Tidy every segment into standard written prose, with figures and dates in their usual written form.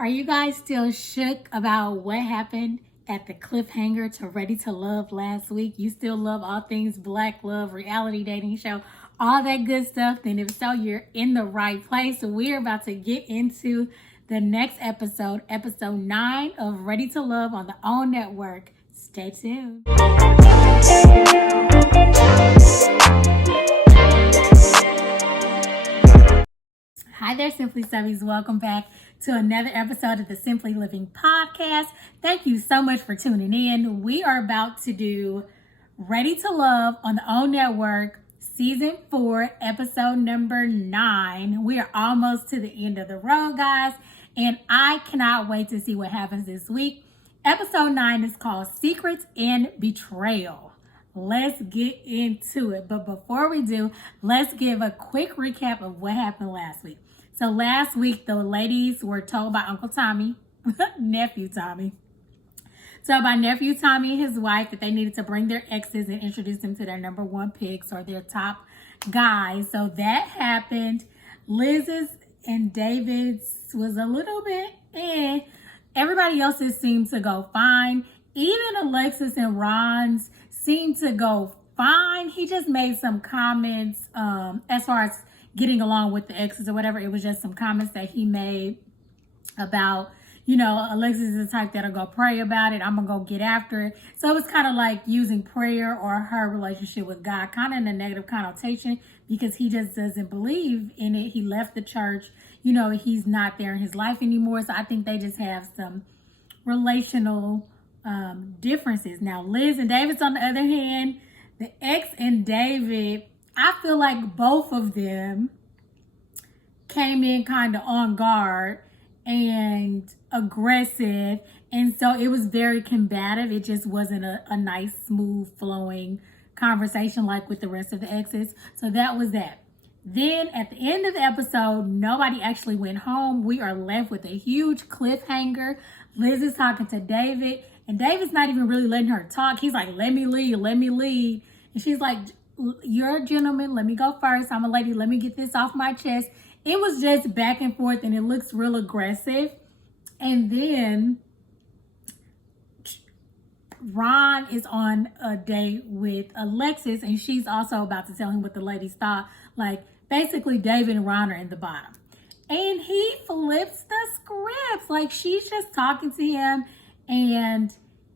Are you guys still shook about what happened at the cliffhanger to Ready to Love last week? You still love all things black love, reality dating show, all that good stuff? Then if so, you're in the right place. So we're about to get into the next episode, episode 9 of Ready to Love on the OWN Network. Stay tuned. Hi there, Simpli Subbies. Welcome back to another episode of the Simpli Living Podcast. Thank you so much for tuning in. We are about to do Ready to Love on the OWN Network, Season 4, Episode number 9. We are almost to the end of the road, guys, and I cannot wait to see what happens this week. Episode 9 is called Secrets and Betrayal. Let's get into it. But before we do, let's give a quick recap of what happened last week. So last week, the ladies were told by Uncle Tommy, Nephew Tommy, told by Nephew Tommy and his wife that they needed to bring their exes and introduce them to their number one picks or their top guys. So that happened. Liz's and David's was a little bit Everybody else's seemed to go fine. Even Alexis and Ron's seemed to go fine. He just made some comments as far as getting along with the exes or whatever. It was just some comments that he made about, Alexis is the type that'll go pray about it. I'm going to go get after it. So it was kind of like using prayer or her relationship with God, kind of in a negative connotation because he just doesn't believe in it. He left the church. He's not there in his life anymore. So I think they just have some relational differences. Now, Liz and David's on the other hand, the ex and David, I feel like both of them came in kind of on guard and aggressive. And so it was very combative. It just wasn't a nice, smooth, flowing conversation like with the rest of the exes. So that was that. Then at the end of the episode, nobody actually went home. We are left with a huge cliffhanger. Liz is talking to David, and David's not even really letting her talk. He's like, let me lead. And she's like, you're a gentleman. Let me go first. I'm a lady. Let me get this off my chest. It was just back and forth, and it looks real aggressive. And then Ron is on a date with Alexis, and she's also about to tell him what the ladies thought. Like, basically, David and Ron are in the bottom. And he flips the scripts. Like, she's just talking to him, and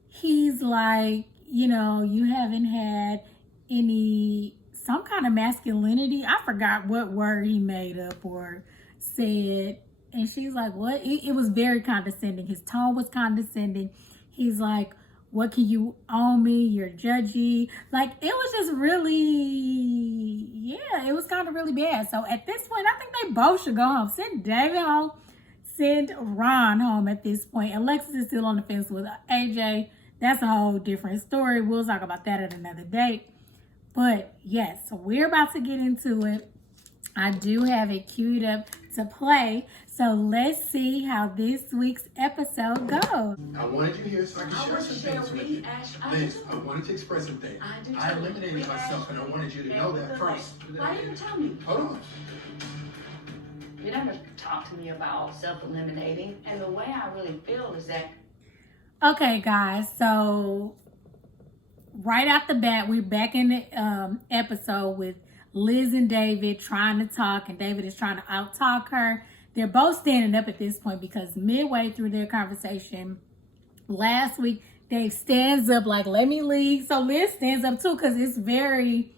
he's like, you haven't had some kind of masculinity. I forgot what word he made up or said. And she's like, what? It was very condescending. His tone was condescending. He's like, what can you owe me? You're judgy. Like, it was just really, it was kind of really bad. So at this point, I think they both should go home. Send David home. Send Ron home at this point. Alexis is still on the fence with AJ. That's a whole different story. We'll talk about that at another date. But yes, so we're about to get into it. I do have it queued up to play. So let's see how this week's episode goes. I wanted you here so I could share some things with you. Liz, I wanted to express some things. I eliminated myself and I wanted you to know that first. Why didn't you tell me? Hold on. You never talked to me about self-eliminating. And the way I really feel is that... Okay, guys. So right off the bat, we're back in the episode with Liz and David trying to talk, and David is trying to out-talk her. They're both standing up at this point because midway through their conversation last week, Dave stands up like, let me lead. So Liz stands up too because it's very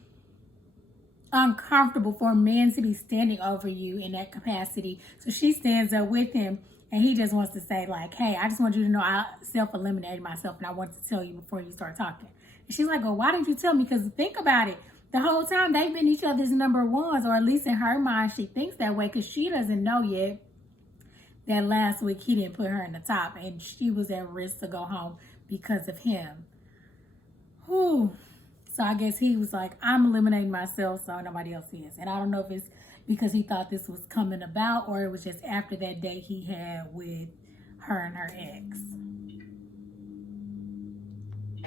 uncomfortable for a man to be standing over you in that capacity. So she stands up with him, and he just wants to say like, hey, I just want you to know I self-eliminated myself, and I wanted to tell you before you start talking. And she's like, well, why didn't you tell me? Because think about it. The whole time they've been each other's number ones, or at least in her mind, she thinks that way because she doesn't know yet that last week he didn't put her in the top and she was at risk to go home because of him. Whew. So I guess he was like, I'm eliminating myself so nobody else is. And I don't know if it's because he thought this was coming about or it was just after that date he had with her and her ex.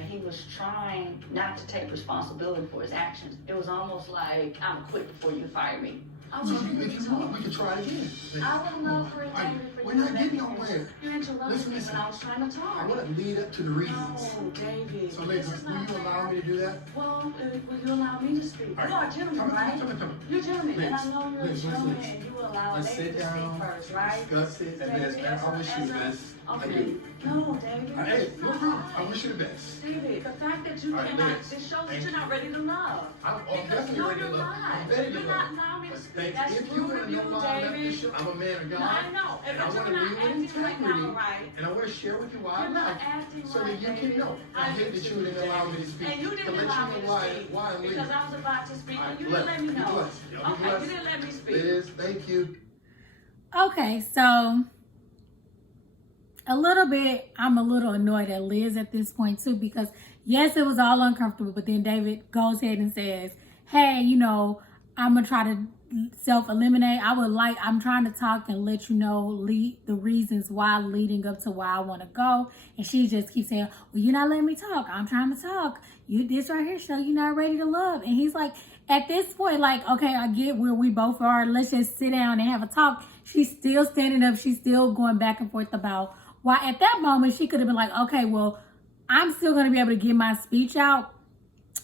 He was trying not to take responsibility for his actions. It was almost like, I'm quit before you fire me. If you want, we can try again. I would love for David for We're you not to let getting me finish. nowhere. You interrupted me Listen. when I was trying to talk. I want to lead up to the readings. No, David. So, ladies, this is will not you allow me to do that? Well, will you allow me to speak? All right. You are a gentleman, right? Come on. You're a gentleman, and I Liz, know you're Liz, a gentleman, Liz. and you will allow a Let's lady sit to speak down, first, right? discuss it, and David, I wish you the best. I Okay. do. No, David. Hey, it's no not. problem. I wish you the best. David, the fact that you All right, cannot, Liz, it shows that thank you're you. not ready to love. I'm Because definitely no, ready to you're love. not. I'm ready to You're love. not allowing me to speak. Thanks. That's If you rude want of to you, know why I left David. this show, I'm a man of No, God. I know. And I But want you're to not lead with acting right integrity. now, right? And I want to share with you why I You're not left. acting So right, that you can David. know. I hate that you didn't allow me to speak. And you To didn't let allow you me know to speak why I'm leaving. because I was about to speak All right, and you didn't let me be know. blessed. Y'all be Okay, blessed. you didn't let me speak. Liz, thank you. Okay, so I'm a little annoyed at Liz at this point too, because yes, it was all uncomfortable, but then David goes ahead and says, hey, I'm gonna try to self-eliminate. I'm trying to talk and let you know the reasons why leading up to why I want to go. And she just keeps saying, well, you're not letting me talk. I'm trying to talk. This right here show you're not ready to love. And he's like, at this point, like, okay, I get where we both are. Let's just sit down and have a talk. She's still standing up. She's still going back and forth about why. At that moment, she could have been like, okay, well, I'm still going to be able to get my speech out.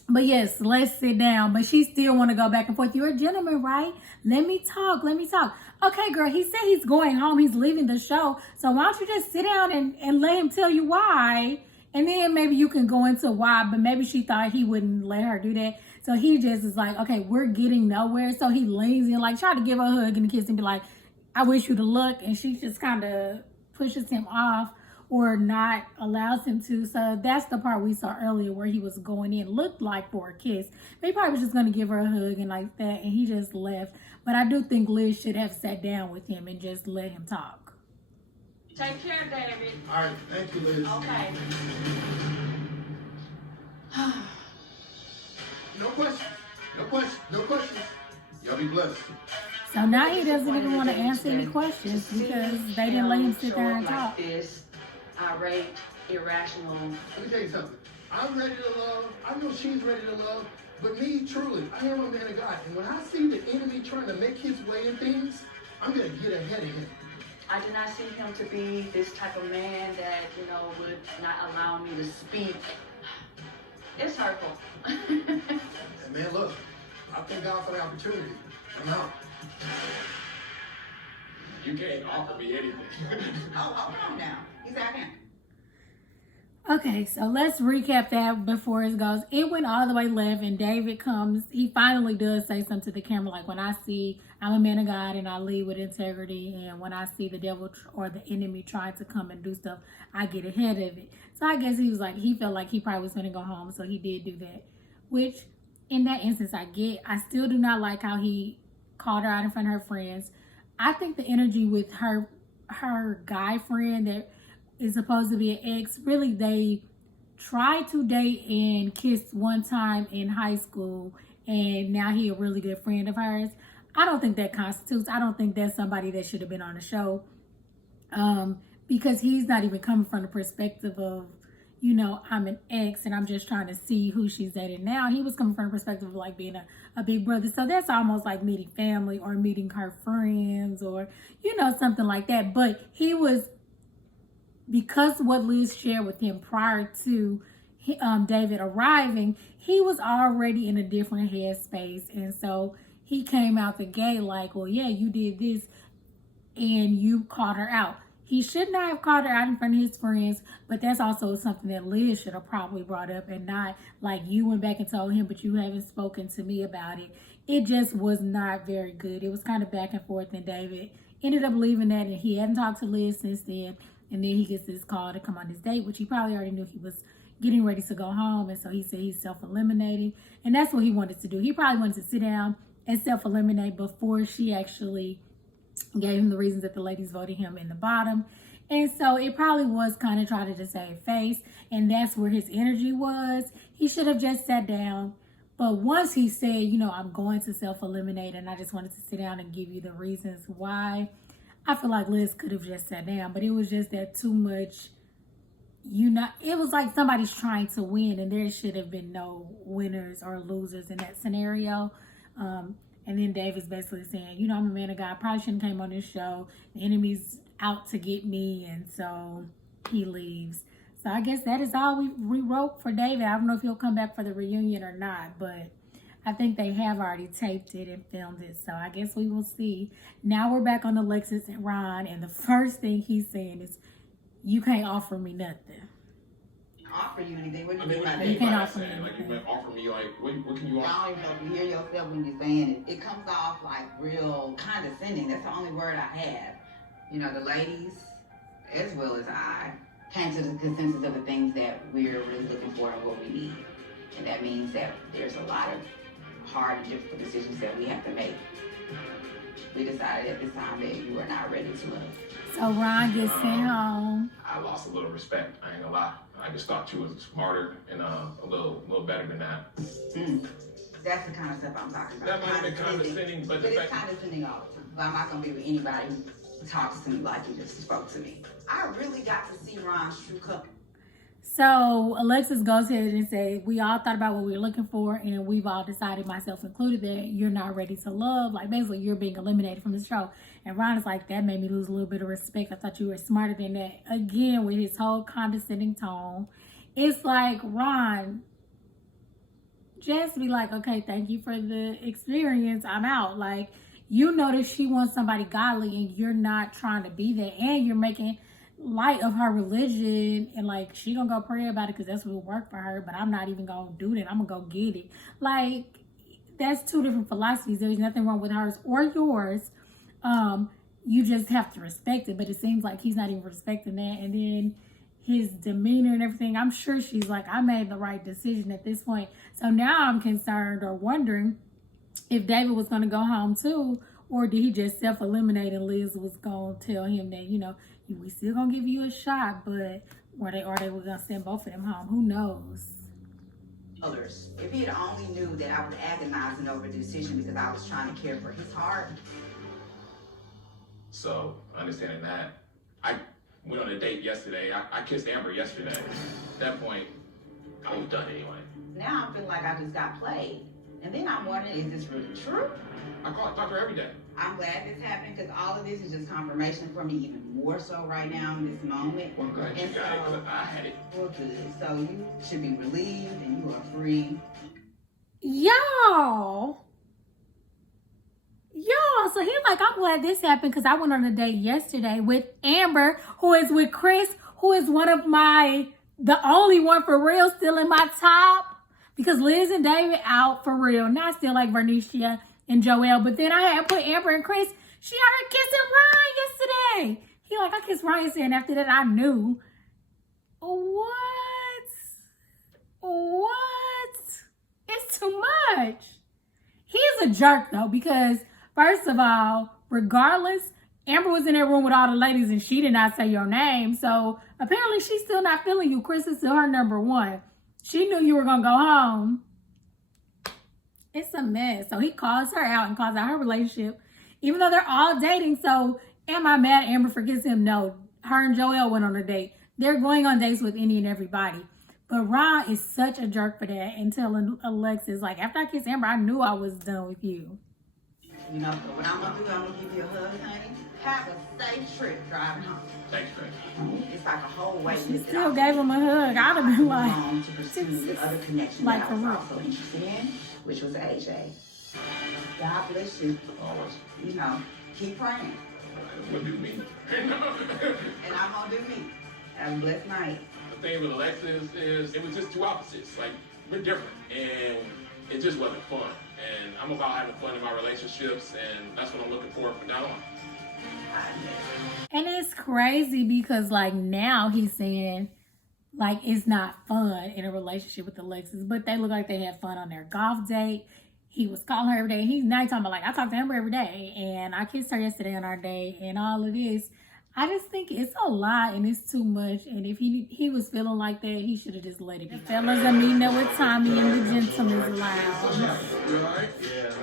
But yes, let's sit down. But she still want to go back and forth. You're a gentleman, right? Let me talk. Okay, girl, he said he's going home. He's leaving the show. So why don't you just sit down and let him tell you why? And then maybe you can go into why. But maybe she thought he wouldn't let her do that. So he just is like, okay, we're getting nowhere. So he leans in, like, try to give her a hug and a kiss and be like, I wish you the luck. And she just kind of pushes him off or not allows him to. So that's the part we saw earlier where he was going in, looked like for a kiss. But he probably was just going to give her a hug and like that. And he just left. But I do think Liz should have sat down with him and just let him talk. Take care, David. All right, thank you, Liz. Okay. No questions. Y'all be blessed. So now he doesn't even want to answer any questions because they didn't let him sit there and talk. Like this, irate, irrational. Let me tell you something. I'm ready to love. I know she's ready to love. But me, truly, I am a man of God. And when I see the enemy trying to make his way in things, I'm going to get ahead of him. I did not see him to be this type of man that, would not allow me to speak. It's hurtful. And man, look, I thank God for the opportunity. I'm out. You can't offer me anything. Oh, come on now. He's out here. Okay, so let's recap that before it goes. It went all the way left and David comes. He finally does say something to the camera like, when I see I'm a man of God and I lead with integrity, and when I see the devil or the enemy trying to come and do stuff, I get ahead of it. So I guess he felt like he probably was going to go home, so he did do that. Which, in that instance, I still do not like how he called her out in front of her friends. I think the energy with her guy friend that is supposed to be an ex, really, they tried to date and kiss one time in high school, and now he a really good friend of hers. I don't think that constitutes. I don't think that's somebody that should have been on the show, because he's not even coming from the perspective of, I'm an ex and I'm just trying to see who she's dating now. He was coming from the perspective of like being a big brother. So that's almost like meeting family or meeting her friends or, something like that. But he was, because what Liz shared with him prior to David arriving, he was already in a different headspace. And so he came out the gate like, well, yeah, you did this and you called her out. He should not have called her out in front of his friends, but that's also something that Liz should have probably brought up, and not like you went back and told him, but you haven't spoken to me about it. It just was not very good. It was kind of back and forth, and David ended up leaving that, and he hadn't talked to Liz since then. And then he gets this call to come on this date, which he probably already knew he was getting ready to go home. And so he said he's self-eliminating, and that's what he wanted to do. He probably wanted to sit down and self-eliminate before she actually gave him the reasons that the ladies voted him in the bottom. And so it probably was kind of trying to save face, and that's where his energy was. He should have just sat down. But once he said, I'm going to self-eliminate and I just wanted to sit down and give you the reasons why, I feel like Liz could have just sat down. But it was just that too much, it was like somebody's trying to win, and there should have been no winners or losers in that scenario. And then David's basically saying, I'm a man of God, probably shouldn't have came on this show. The enemy's out to get me, and so he leaves. So I guess that is all we wrote for David. I don't know if he'll come back for the reunion or not, but I think they have already taped it and filmed it. So I guess we will see. Now we're back on Alexis and Ron, and the first thing he's saying is, "You can't offer me nothing." Offer you anything? What do I you mean, mean what by do that? you mean by can't that offer me saying? Like, you've anything. been offering me, like, what can you offer? I don't even know if you hear yourself when you're saying it. It comes off like real condescending. That's the only word I have. You know, the ladies, as well as I, came to the consensus of the things that we're really looking for and what we need. And that means that there's a lot of hard and difficult decisions that we have to make. We decided at this time that you are not ready to love. So Ron gets sent home. I lost a little respect. I ain't gonna lie. I just thought you was smarter and a little better than that. That's the kind of stuff I'm talking about. That might have been condescending, but the it's fact condescending all the time. But I'm not gonna be with anybody who talks to me like you just spoke to me. I really got to see Ron's true color. So Alexis goes ahead and says, "We all thought about what we were looking for, and we've all decided, myself included, that you're not ready to love. Like, basically, you're being eliminated from the show." And Ron is like, "That made me lose a little bit of respect. I thought you were smarter than that." Again, with his whole condescending tone. It's like, Ron, just be like, "Okay, thank you for the experience. I'm out." Like, you know that she wants somebody godly, and you're not trying to be that, and you're making light of her religion, and like, she gonna go pray about it because that's what will work for her, but I'm not even gonna do that. I'm gonna go get it. Like, that's two different philosophies. There's nothing wrong with hers or yours. You just have to respect it, but it seems like he's not even respecting that. And then his demeanor and everything, I'm sure she's like, I made the right decision at this point. So now I'm concerned or wondering if David was going to go home too, or did he just self-eliminate and Liz was going to tell him that, you know, we still going to give you a shot, but or they were going to send both of them home. Who knows? Others. If he had only knew that I was agonizing over the decision because I was trying to care for his heart. So, understanding that, I went on a date yesterday. I kissed Amber yesterday. At that point, I was done anyway. Now I feel like I just got played. And then I'm wondering, is this really true? I talk to her every day. I'm glad this happened because all of this is just confirmation for me, even more so right now in this moment. Well, I'm glad you got it, because I had it. Well, good. So you should be relieved and you are free. Y'all, so he's like, I'm glad this happened because I went on a date yesterday with Amber, who is with Chris, who is the only one for real still in my top, because Liz and David out for real. Not still like Vernicia and Joelle, but then I had put Amber and Chris. She had her kissing Ryan yesterday. He like, I kissed Ryan yesterday, and after that I knew. What? It's too much. He's a jerk though, because first of all, regardless, Amber was in that room with all the ladies and she did not say your name. So apparently she's still not feeling you. Chris is still her number one. She knew you were going to go home. It's a mess. So he calls her out and calls out her relationship, even though they're all dating. So am I mad at Amber for kissing him? No. Her and Joelle went on a date. They're going on dates with any and everybody. But Ron is such a jerk for that, and telling Alexis, like, after I kissed Amber, I knew I was done with you. You know, so what I'm going to do, I'm going to give you a hug, honey. Have a safe trip driving home. Thanks, Chris. It's like a whole way. She still gave him a hug. I'd have been like, to pursue the other connection like that I for was real. also interested in, which was AJ. God bless you. Always. You know, keep praying. What do you mean? And I'm going to do me. Have a blessed night. The thing with Alexis is it was just two opposites. Like, we're different, and it just wasn't fun. And I'm about having fun in my relationships, and that's what I'm looking for from now on. And it's crazy because, like, now he's saying, like, it's not fun in a relationship with Alexis, but they look like they had fun on their golf date. He was calling her every day. He's now talking about, like, I talk to Amber every day, and I kissed her yesterday on our date, and all of this. I just think it's a lot and it's too much. And if he was feeling like that, he should have just let it be. The fellas are meeting up with Tommy in the Gentleman's Lounge. You alright? Yeah,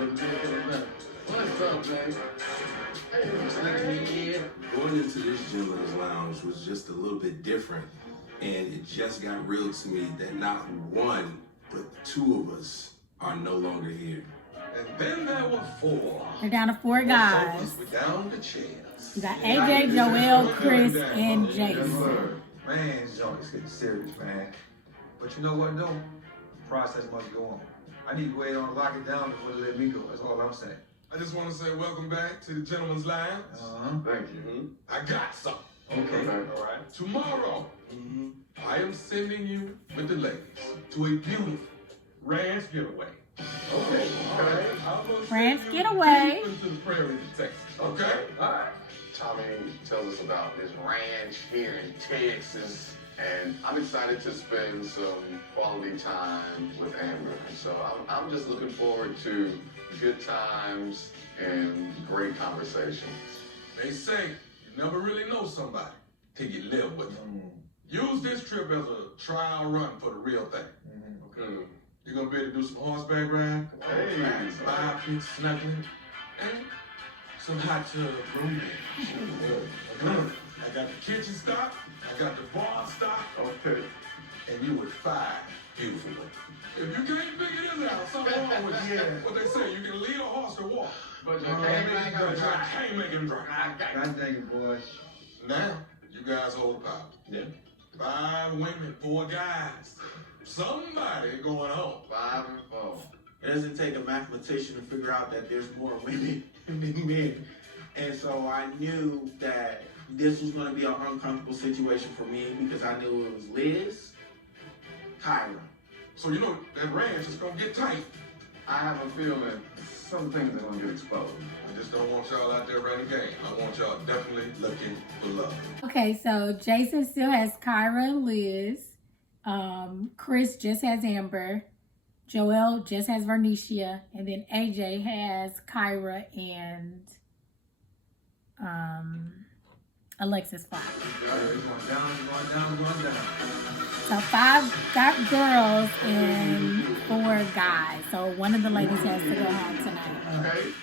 what's up, man? Hey, what's up? Going into this gentleman's lounge was just a little bit different, and it just got real to me that not one, but two of us are no longer here. And then there were four. They're down to 4 guys. We're down to chairs. You got AJ, Joel, Chris, and Jason. Man, this joint is getting serious, man. But you know what, though? The process must go on. I need to go ahead and lock it down before they let me go. That's all I'm saying. I just want to say welcome back to the Gentleman's Lounge. Thank you. I got something. Okay. All right. Tomorrow, I am sending you with the ladies to a beautiful ranch getaway. Okay. Ranch getaway. Into the prairies of Texas. Okay. All right. Tommy tells us about this ranch here in Texas, and I'm excited to spend some quality time with Amber. So I'm just looking forward to good times and great conversations. They say you never really know somebody till you live with them. Use this trip as a trial run for the real thing. Okay. You're gonna be able to do some horseback riding, fire pit snuggling, and some hot tub room. I got the kitchen stock, I got the bar stock. Okay. And you with 5 beautiful women. If you can't figure this out, something wrong with you. What they say, you can lead a horse to walk, but you can't make him drive. God dang it, boy. Now, you guys hold the power. Yeah. 5 women, 4 guys. Somebody going home. 5 and 4. It doesn't take a mathematician to figure out that there's more women than men. And so I knew that this was going to be an uncomfortable situation for me because I knew it was Liz, Kyra. So you know that ranch is going to get tight. I have a feeling some things are going to get exposed. I just don't want y'all out there running game. I want y'all definitely looking for love. Okay, so Jason still has Kyra and Liz. Chris just has Amber. Joel just has Vernicia. And then AJ has Kyra and Alexis Fly. Going down. So 5 girls and 4 guys. So one of the ladies has to go home tonight. Okay.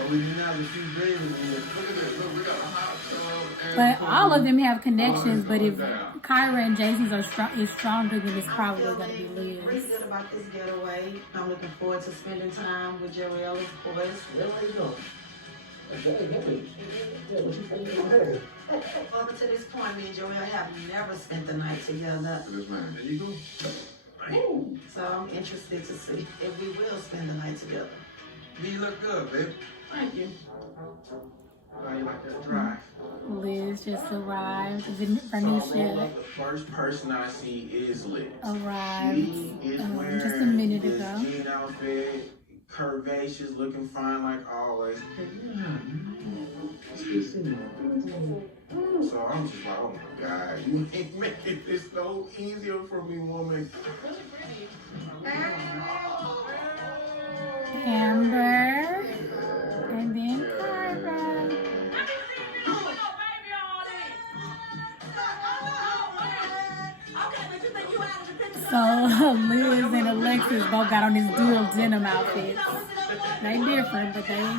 Oh, we didn't have a few babies in here. Look at this. Look, we got a hot tub. But all of them have connections. But if Kyra and Jason's is stronger, then it's probably going to be Liz. Pretty good about this getaway. I'm looking forward to spending time with Joel's boys. Up to this point, me and Joel have never spent the night together. This man. There you go. So I'm interested to see if we will spend the night together. You look good, baby. Thank you. How you like that drive? Liz just arrived. Then The first person I see is Liz. arrived She is wearing just a minute this ago. jean outfit, curvaceous, looking fine like always. So I'm just like, oh my God, you ain't making this no easier for me, woman. Amber. And then Kyra. So Liz and Alexis both got on these dual denim outfits. They different, but they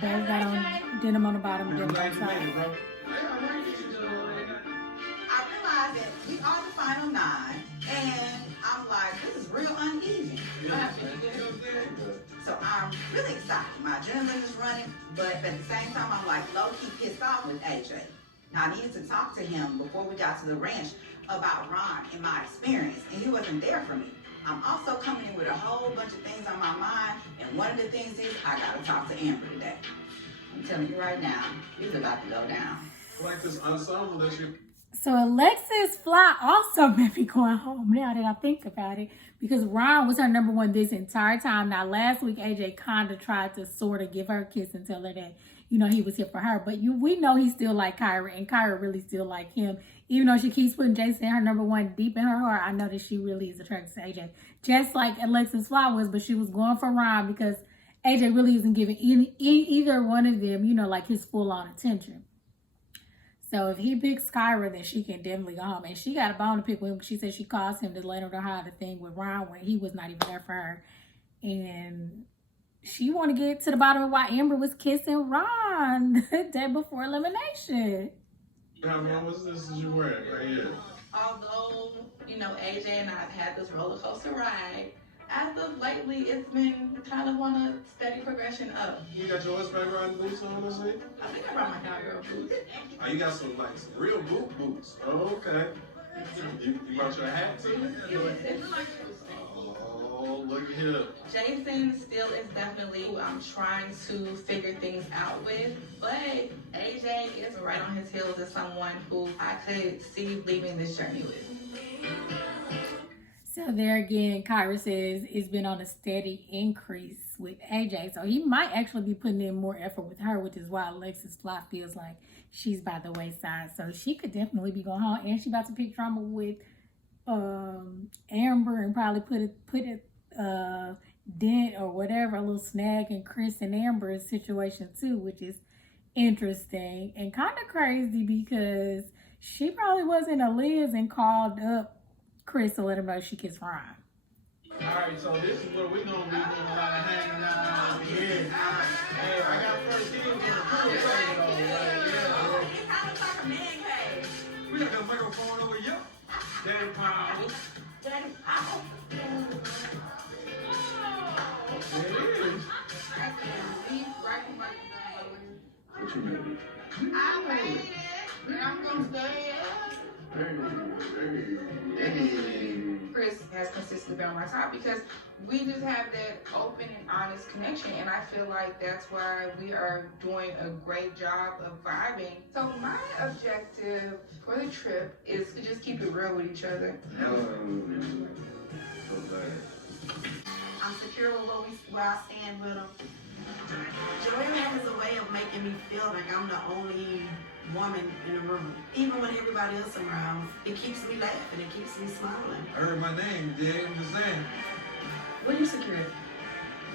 both got on denim on the bottom, denim on the top. I realized that we are the final 9, and I'm like, this is real uneven. So I'm really excited. My adrenaline is running, but at the same time, I'm like low-key pissed off with AJ. Now, I needed to talk to him before we got to the ranch about Ron and my experience, and he wasn't there for me. I'm also coming in with a whole bunch of things on my mind, and one of the things is I gotta talk to Amber today. I'm telling you right now, it's about to go down. Like this ensemble that you... So Alexis Fly also may be going home now that I think about it, because Ron was her number 1 this entire time. Now, last week, AJ kind of tried to sort of give her a kiss and tell her that, you know, he was here for her. But we know he still like Kyra, and Kyra really still like him. Even though she keeps putting Jason her number 1 deep in her heart, I know that she really is attracted to AJ. Just like Alexis Fly was, but she was going for Ron because AJ really isn't giving either one of them, you know, like his full-on attention. So if he picks Kyra, then she can definitely go home. And she got a bone to pick with him. She said she calls him to let him know how the thing with Ron when he was not even there for her. And she want to get to the bottom of why Amber was kissing Ron the day before elimination. What's this you wearing right here? Although, you know, AJ and I have had this roller coaster ride, As of lately, it's been kind of on a steady progression up. You got your horseback riding boots on, let's see? I think I brought my cowgirl boots. Oh, you got some real boots. Oh, okay. You brought your hat too? It's like Oh, look at here. Jason still is definitely who I'm trying to figure things out with, but AJ is right on his heels as someone who I could see leaving this journey with. So there again, Kyra says it's been on a steady increase with AJ. So he might actually be putting in more effort with her, which is why Alexis Fly feels like she's by the wayside. So she could definitely be going home, and she about to pick drama with Amber and probably put a dent or whatever, a little snag in Chris and Amber's situation too, which is interesting and kind of crazy because she probably wasn't a Liz and called up Chris to let him know she kissed Ron. Alright, so this is where we're gonna be doing a lot of hanging out here. Hey, I got first dibs on the pool table though. It kind of like a man cave. We got that microphone over here. Daddy Powell. Daddy, ow. There it is. I can leave right from my What you mean? I made it, and I'm gonna stay. Chris has consistently been on my side because we just have that open and honest connection, and I feel like that's why we are doing a great job of vibing. So my objective for the trip is to just keep it real with each other. So bad. I'm secure with where I stand with him. Joel has a way of making me feel like I'm the only woman in the room. Even when everybody else around, it keeps me laughing, it keeps me smiling. I heard my name, Dig. I'm just saying. What are you secure?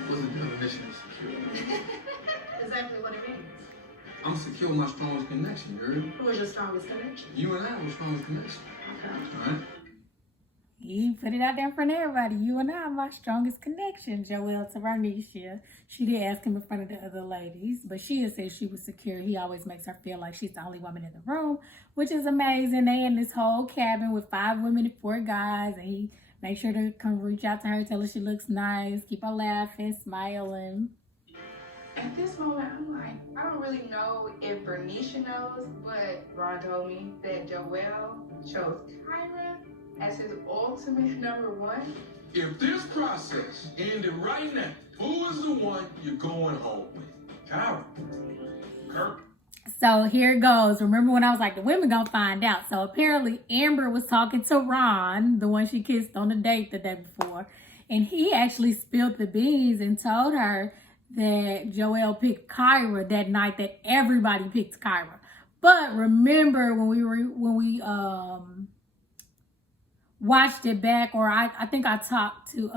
What's the definition of secure? Exactly what it means. I'm secure with my strongest connection, you heard? Who is your strongest connection? You and I are the strongest connection. Okay. All right? He put it out there in front of everybody. You and I are my strongest connection, Joelle to Varnisha. She did ask him in front of the other ladies, but she had said she was secure. He always makes her feel like she's the only woman in the room, which is amazing. They in this whole cabin with 5 women and 4 guys, and he makes sure to come reach out to her, tell her she looks nice, keep her laughing, smiling. At this moment, I'm like, I don't really know if Bernicia knows, but Ron told me that Joel chose Kyra as his ultimate number 1. If this process ended right now, who is the one you're going home with? Kyra. Kirk. So here it goes. Remember when I was like, the women gonna find out. So apparently Amber was talking to Ron, the one she kissed on the date the day before. And he actually spilled the beans and told her that Joel picked Kyra that night, that everybody picked Kyra. But remember when we watched it back, or I think I talked to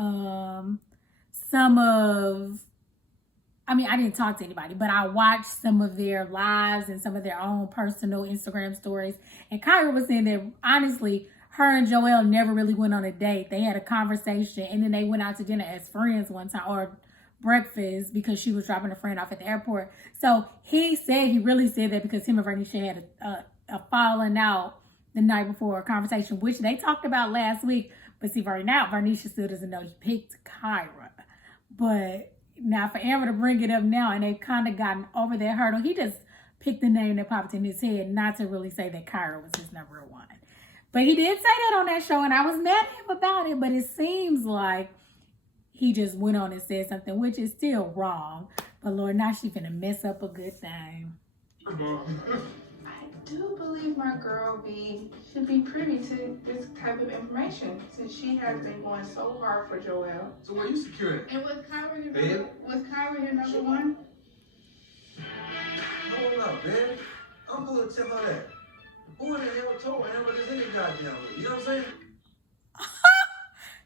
I didn't talk to anybody, but I watched some of their lives and some of their own personal Instagram stories. And Kyra was saying that honestly, her and Joel never really went on a date. They had a conversation and then they went out to dinner as friends one time, or breakfast, because she was dropping a friend off at the airport. So he really said that because him and Vernisha had a falling out the night before, a conversation, which they talked about last week. But see, right now, Vernisha still doesn't know he picked Kyra. But now for Amber to bring it up now, and they've kind of gotten over that hurdle, he just picked the name that popped in his head, not to really say that Kyra was his number 1. But he did say that on that show, and I was mad at him about it, but it seems like he just went on and said something, which is still wrong. But Lord, now she's gonna mess up a good thing. I do believe my girl B should be privy to this type of information, since she has been going so hard for Joel. So where you secure at? And was Kyra your Babe? number 1? Hold up, babe. I'm going to tell her that. Who in the hell told Amber this any goddamn way? You know what I'm saying?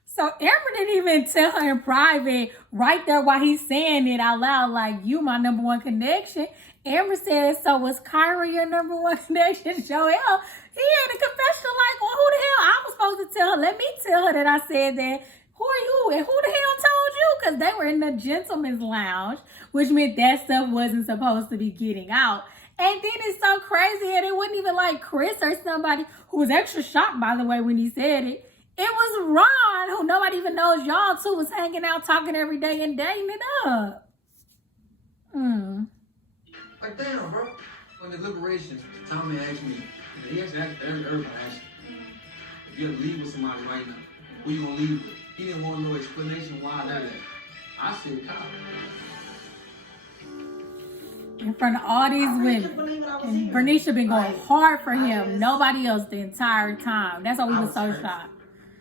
So Amber didn't even tell her in private right there while he's saying it out loud, like, you my number 1 connection. Amber said, so was Kyra your number 1 connection? Joel, he had a confession like, well, who the hell? I was supposed to tell her. Let me tell her that I said that. Who are you? And who the hell told you? Because they were in the gentleman's lounge, which meant that stuff wasn't supposed to be getting out. And then it's so crazy, and it wasn't even like Chris or somebody who was extra shocked, by the way, when he said it. It was Ron, who nobody even knows y'all two, was hanging out, talking every day and dating it up. Like, damn, bro. When the liberation, Tommy asked me, he actually asked everybody, if you had to leave with somebody right now, who you gonna leave with? He didn't want no explanation why I did that. I said, Kyle. In front of all these women. And Bernicia been going hard for him. Nobody else the entire time. That's why we was so shocked.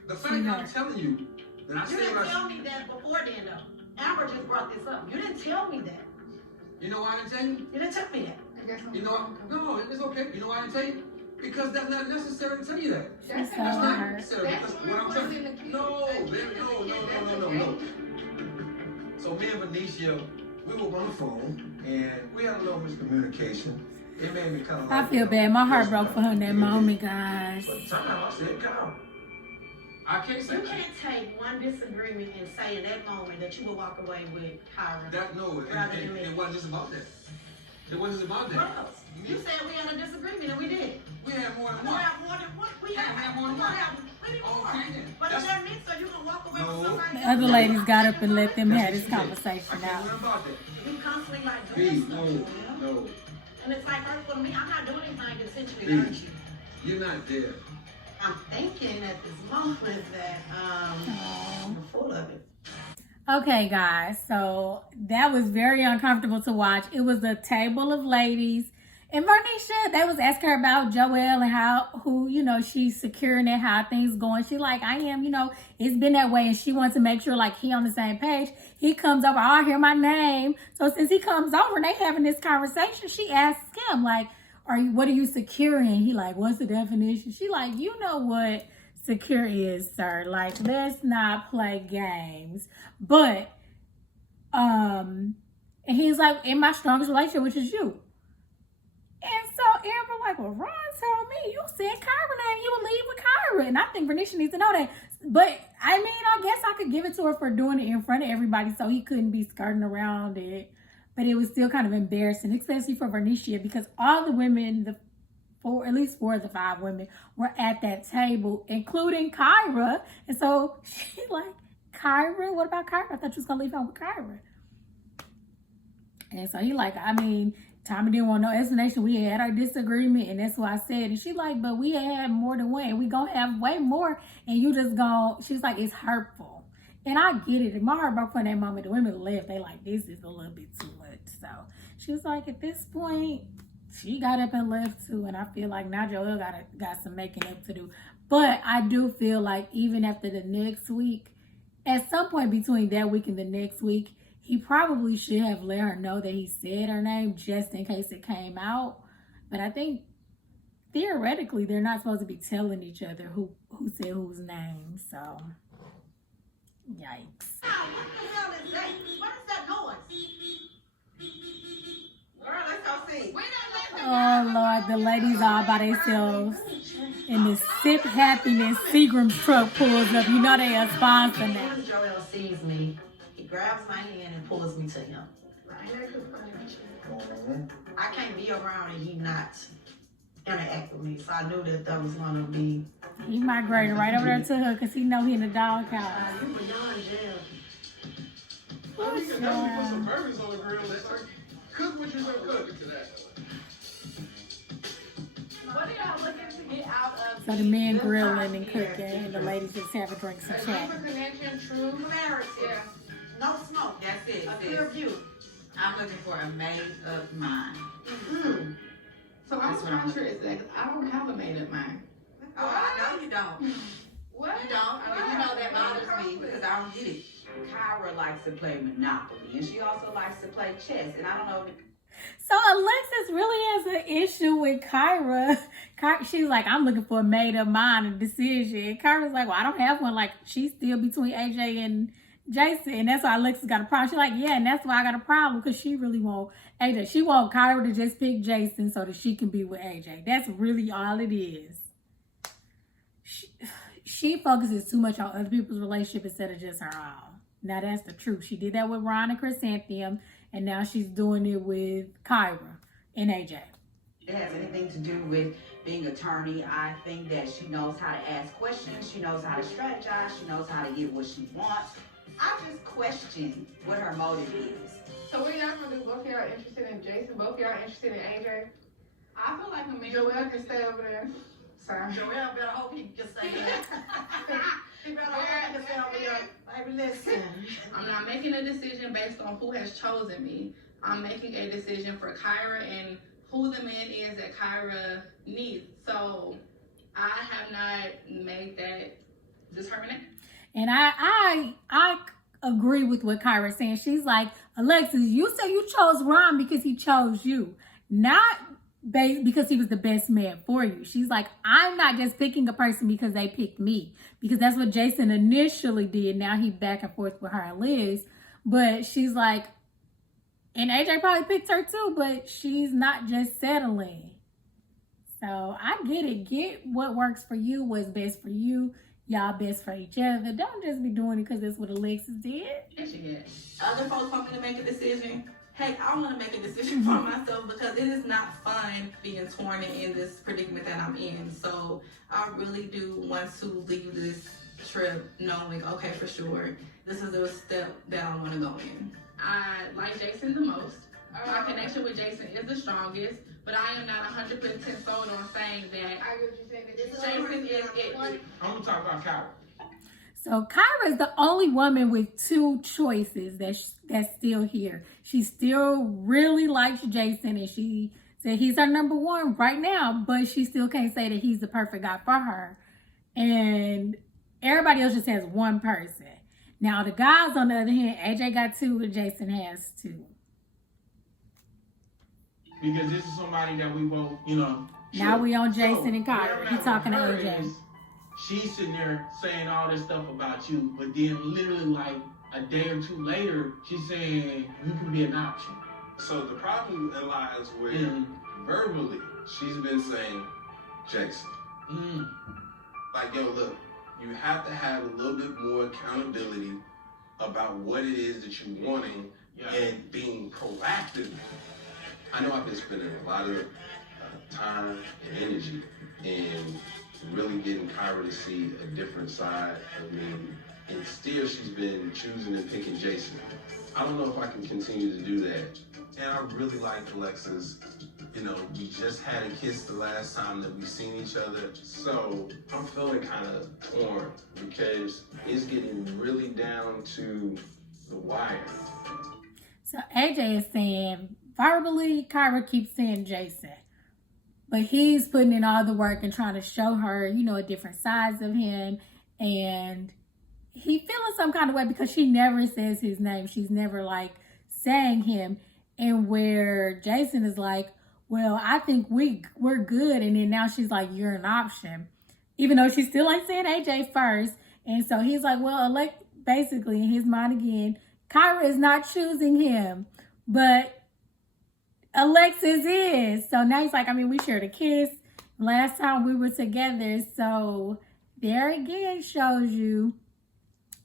The fact that I'm telling you that I You said didn't what I tell me that before then, though. Amber just brought this up. You didn't tell me that. You know why I didn't tell you? You didn't tell me that. You know what? No, it's okay. You know why I didn't tell you? Because that's not necessary to tell you that. She's so That's not hurt. necessary. Because what I'm telling you. No, baby, no. So me and Benicia, we were on the phone and we had a little miscommunication. It made me kind of I feel bad. My heart broke for her in that moment, guys. But time I said, Kyle, I can't say You can't take one disagreement and say in that moment that you will walk away with Kyra. that. No, it wasn't just about that. It wasn't just about What that. else? You said we had a disagreement and we did. We had more than We one. have more than one. We have more than one. We need more. Okay, then. But if that means so you can walk away No. with somebody The other ladies got up and let them That's have what this she said. conversation I can't out. worry about that. You constantly like B, doing stuff. no. And it's like hurtful to me. I'm not doing anything to essentially B, hurt you. you're not there. I'm thinking at this moment that I'm full of it. Okay, guys, so that was very uncomfortable to watch. It was a table of ladies. And Bernicia, they was asking her about Joelle and who, she's securing it, how things going. She like, I am, it's been that way. And she wants to make sure, like, he on the same page. He comes over, I hear my name. So since he comes over and they having this conversation, she asks him, like, what are you securing? He like, what's the definition? She like, you know what secure is, sir. Like, let's not play games. But, and he's like, in my strongest relationship, which is you. And so Amber like, well, Ron told me you said Kyra name, you would leave with Kyra. And I think Bernicia needs to know that. But, I mean, I guess I could give it to her for doing it in front of everybody so he couldn't be skirting around it. But it was still kind of embarrassing, especially for Bernicia, because all the women, at least 4 of the 5 women, were at that table, including Kyra. And so she like, Kyra? What about Kyra? I thought you was going to leave out with Kyra. And so he like, I mean, Tommy didn't want no explanation. We had our disagreement, and that's what I said. And she like, but we had more than one. We gonna have way more, and you just she's like, it's hurtful. And I get it. My heart broke in that moment. The women left. They like, this is a little bit too much. So she was like, at this point, she got up and left too. And I feel like now Joelle got some making up to do. But I do feel like even after the next week, at some point between that week and the next week, he probably should have let her know that he said her name just in case it came out. But I think theoretically they're not supposed to be telling each other who said whose name. So, yikes. What the hell is that? What is that noise? Girl, let's go see. Oh, Lord, the ladies all by themselves. And the Sip Happiness Seagram's truck pulls up. You know they are sponsor now. As soon as Joelle sees me, he grabs my hand and pulls me to him. I can't be around and he not interact with me, so I knew that was going to be. He migrated right over there to her because he know he in the doghouse. You beyond jail. Well, you can definitely put some burgers on the grill. Cook what you're gonna cook. What are y'all looking to get out of? So the men grilling and cooking, and the ladies just have a drink, some chat. Deeper connection, true Clarity. Yeah. No smoke. That's it. A clear view. I'm looking for a made-up mind. Mm-hmm. So I'm contrary to that because I don't have a made-up mind. Oh, I know you don't. What? You don't. And you know that bothers me because I don't get it. Kyra likes to play Monopoly, and she also likes to play chess. And I don't know. So Alexis really has an issue with Kyra. She's like, I'm looking for a made-up mind, a decision. And Kyra's like, well, I don't have one. Like, she's still between AJ and Jason. And that's why Alexis got a problem. She's like, yeah, and that's why I got a problem because she really want AJ. She want Kyra to just pick Jason so that she can be with AJ. That's really all it is. She focuses too much on other people's relationship instead of just her own. Now, that's the truth. She did that with Ron and Chrysanthemum, and now she's doing it with Kyra and AJ. It has anything to do with being attorney. I think that she knows how to ask questions. She knows how to strategize. She knows how to get what she wants. I just question what her motive is. So what y'all gonna do? Both of y'all interested in Jason? Both of y'all interested in AJ? I feel like a man. Joel can stay over there. Sorry. Joel better hope he can stay there. He better hope he can stay over there. Baby, listen. I'm not making a decision based on who has chosen me. I'm making a decision for Kyra and who the man is that Kyra needs. So I have not made that determination. And I agree with what Kyra's saying. She's like, Alexis, you say you chose Ron because he chose you, not because he was the best man for you. She's like, I'm not just picking a person because they picked me, because that's what Jason initially did. Now he back and forth with her and Liz. But she's like, and AJ probably picked her too, but she's not just settling. So I get it. Get what works for you, what's best for you. Y'all best for each other. Don't just be doing it because that's what Alexis did. Other folks want me to make a decision. Hey, I want to make a decision for myself because it is not fun being torn in this predicament that I'm in. So I really do want to leave this trip knowing, okay, for sure, this is the step that I want to go in. I like Jason the most. My connection with Jason is the strongest, but I am not 100% sold on saying that I get what you're saying. Jason is it. I'm gonna talk about Kyra. So Kyra is the only woman with two choices that's still here. She still really likes Jason, and she said he's her number one right now, but she still can't say that he's the perfect guy for her. And everybody else just has one person. Now the guys, on the other hand, AJ got two and Jason has two. Because this is somebody that we both, Now we on Jason and Kyra. He talking to AJ. She's sitting there saying all this stuff about you, but then literally like a day or two later, she's saying you can be an option. So the problem lies where verbally she's been saying Jason. Like, yo, look, you have to have a little bit more accountability about what it is that you're wanting and being proactive. I know I've been spending a lot of time and energy in really getting Kyra to see a different side of me, and still she's been choosing and picking Jason. I don't know if I can continue to do that. And I really like Alexis. We just had a kiss the last time that we seen each other, so I'm feeling kind of torn because it's getting really down to the wire. So AJ is saying, verbally, Kyra keeps saying Jason. But he's putting in all the work and trying to show her, different sides of him. And he feeling some kind of way because she never says his name. She's never saying him. And where Jason is like, well, I think we're good. And then now she's like, you're an option. Even though she still ain't saying AJ first. And so he's like, well, basically in his mind again, Kyra is not choosing him. But Alexis is. So now he's like, we shared a kiss last time we were together. So there again shows you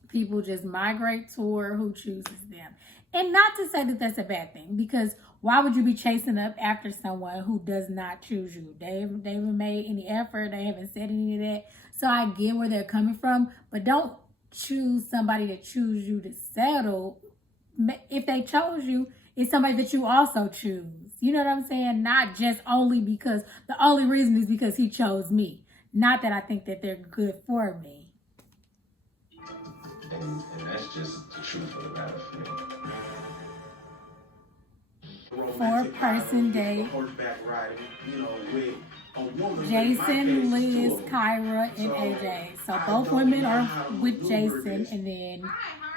people just migrate toward who chooses them. And not to say that that's a bad thing, because why would you be chasing up after someone who does not choose you? They haven't made any effort. They haven't said any of that. So I get where they're coming from, but don't choose somebody to choose you to settle. If they chose you, it's somebody that you also choose. You know what I'm saying? Not just only because, the only reason is because he chose me. Not that I think that they're good for me. And that's just the truth of the matter for me. 4-person date. Horseback riding, with a woman. Jason, Liz, Kyra, and AJ. So both women are with Jason, and then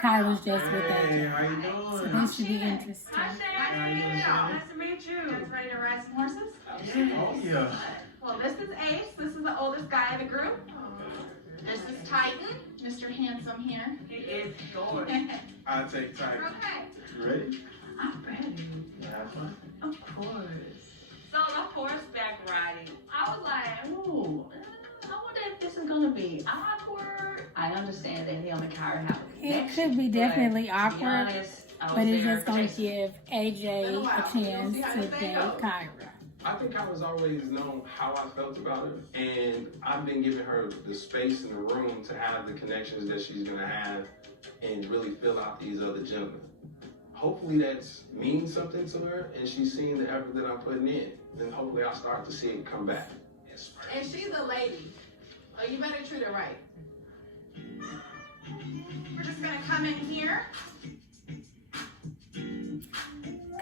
Kyra's just with AJ. How you doing? So this should be interesting. Nice to meet you. Guys ready to ride some horses? Oh, yeah. Well, this is Ace. This is the oldest guy in the group. This is Titan, Mr. Handsome here. He is gorgeous. I'll take time. Okay. You ready? I'm ready. Have fun. Of course. So the horseback riding, I was like, ooh, I wonder if this is gonna be awkward. I understand that him and Kyra have a connection. It could be definitely but to be awkward, honest, I was but it's there just going to just- give AJ a chance to date Kyra. I think I was always known how I felt about her, and I've been giving her the space and the room to have the connections that she's gonna have and really fill out these other gentlemen. Hopefully that means something to her, and she's seeing the effort that I'm putting in, and hopefully I'll start to see it come back. And she's a lady. Oh, you better treat her right. We're just gonna come in here.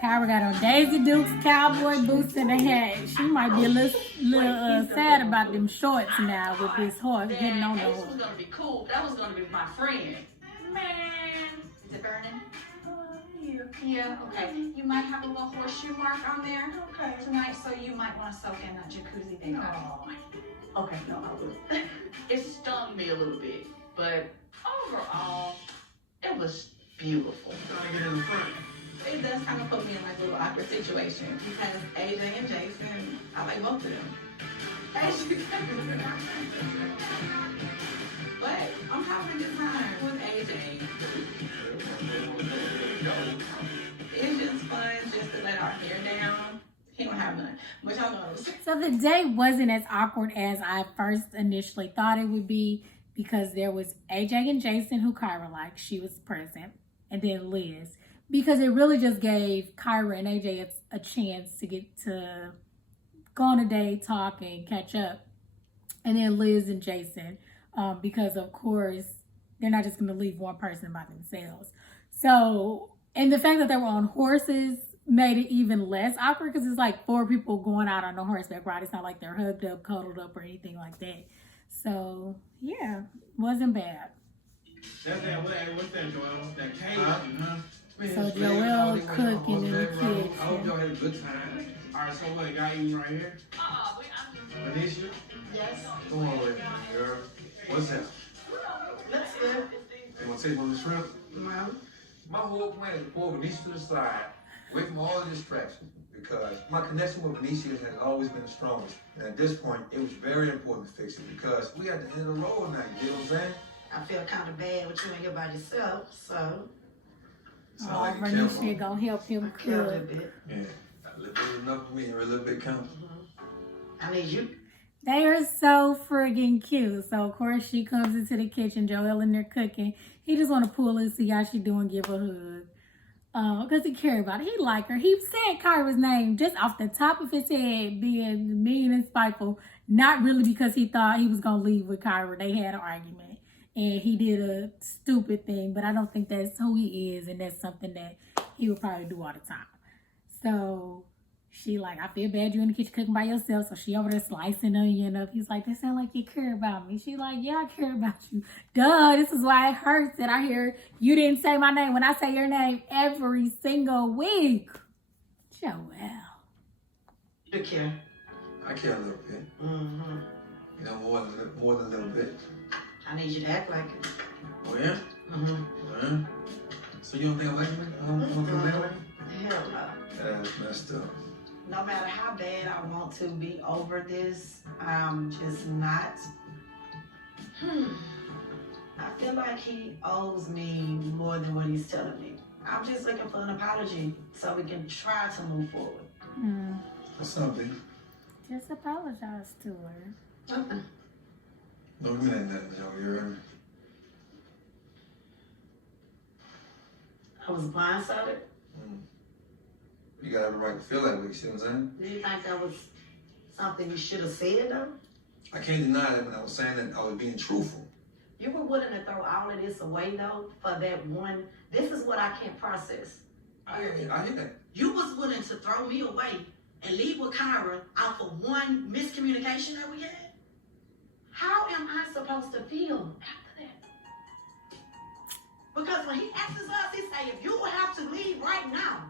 Kyra got on Daisy Dukes cowboy boots and a hat. She might be a little sad about them shorts now with this horse getting on the Ace horse. was gonna be cool. That was gonna be my friend. Man. Is it burning? Yeah, okay. You might have a little horseshoe mark on there tonight, so you might want to soak in that jacuzzi they got. Okay, no, I will. It stung me a little bit, but overall, it was beautiful. Trying to get in the front. It does kind of put me in like a little awkward situation because AJ and Jason, I like both of them. But I'm having a good time with AJ. It's just fun just to let our hair down. He don't have none, but y'all know. So the day wasn't as awkward as I first initially thought it would be because there was AJ and Jason who Kyra liked. She was present. And then Liz. Because it really just gave Kyra and AJ a chance to get to go on a date, talk, and catch up. And then Liz and Jason. Because, of course, they're not just going to leave one person by themselves. So, and the fact that they were on horses made it even less awkward because it's like 4 people going out on a horseback ride. It's not like they're hugged up, cuddled up, or anything like that. So, yeah, wasn't bad. That's that, what's that, Joel? That cake? So Joel cooking in the kitchen. I hope y'all had a good time. All right, so what, y'all eating right here? Anisha? Yes. Come on with me, girl. What's that? Looks good. You want to take one of the shrimp? Mom. My whole plan is to pull Benicia to the side, away from all the distractions, because my connection with Benicia has always been the strongest. And at this point, it was very important to fix it because we had to end the road now, you know what I'm saying? I feel kind of bad with you and here by yourself, so. Oh, Bernicia gonna help him I care a little cook. bit. Yeah. A little bit enough for me, and a little bit counts. I need you. They are so friggin' cute. So, of course, she comes into the kitchen. Joel in there cooking. He just want to pull her, see how she doing, give her a hug. Because he cared about it. He liked her. He said Kyra's name just off the top of his head, being mean and spiteful. Not really because he thought he was going to leave with Kyra. They had an argument. And he did a stupid thing. But I don't think that's who he is. And that's something that he would probably do all the time. So she like, I feel bad you in the kitchen cooking by yourself. So she over there slicing onion up. He's like, that sound like you care about me. She like, yeah, I care about you. Duh, this is why it hurts that I hear you didn't say my name when I say your name every single week. Joel. You care. I care a little bit. Mm-hmm. You know, more than a little bit. I need you to act like it. Oh, yeah? Mm-hmm. Yeah. So you don't think I like me? I don't think I like me? Hell no. That's messed up. No matter how bad I want to be over this, I'm just not. I feel like he owes me more than what he's telling me. I'm just looking for an apology so we can try to move forward. That's something. Just apologize to her. Don't give me that nothing, Joe. You heard me? I was blindsided. You got every right to feel that way, you see what I'm saying? Do you think that was something you should have said, though? I can't deny that when I was saying that I was being truthful. You were willing to throw all of this away, though, for that one. This is what I can't process. I hear that. You was willing to throw me away and leave with Kyra off of one miscommunication that we had? How am I supposed to feel after that? Because when he asks us, he say, if you will have to leave right now,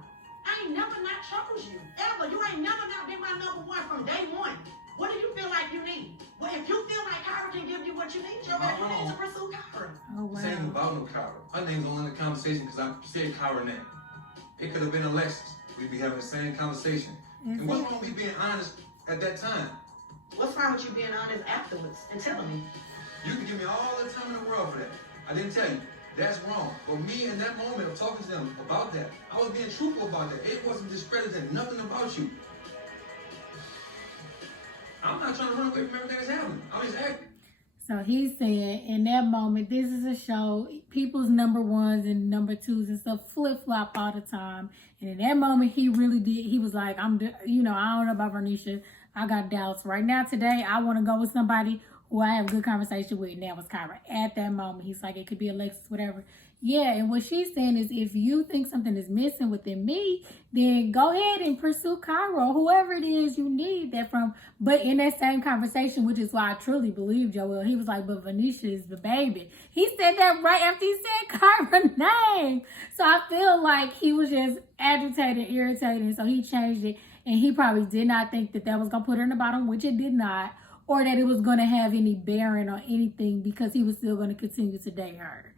I ain't never not chose you, ever. You ain't never not been my number one from day one. What do you feel like you need? Well, if you feel like Kyra can give you what you need, you need to pursue Kyra. Oh, wow. This ain't about no Kyra. Her name's only in the conversation because I said Kyra's name. It could have been Alexis. We'd be having the same conversation. And what's wrong with me being honest at that time? What's wrong with you being honest afterwards and telling me? You can give me all the time in the world for that. I didn't tell you. That's wrong. But me in that moment of talking to them about that, I was being truthful about that. It wasn't discrediting nothing about you. I'm not trying to run away from everything that's happening. I'm just acting. So he's saying in that moment, this is a show, people's number ones and number twos and stuff flip-flop all the time. And in that moment, he really did. He was like, I don't know about Vernisha. I got doubts. Right now, today, I want to go with somebody who I have a good conversation with. And that was Kyra. At that moment, he's like, it could be Alexis, whatever. Yeah, and what she's saying is if you think something is missing within me, then go ahead and pursue Kyra or whoever it is you need that from. But in that same conversation, which is why I truly believe Joel, he was like, but Venetia is the baby. He said that right after he said Kyra's name. So I feel like he was just agitated, irritated, so he changed it. And he probably did not think that was going to put her in the bottom, which it did not, or that it was going to have any bearing on anything because he was still going to continue to date her.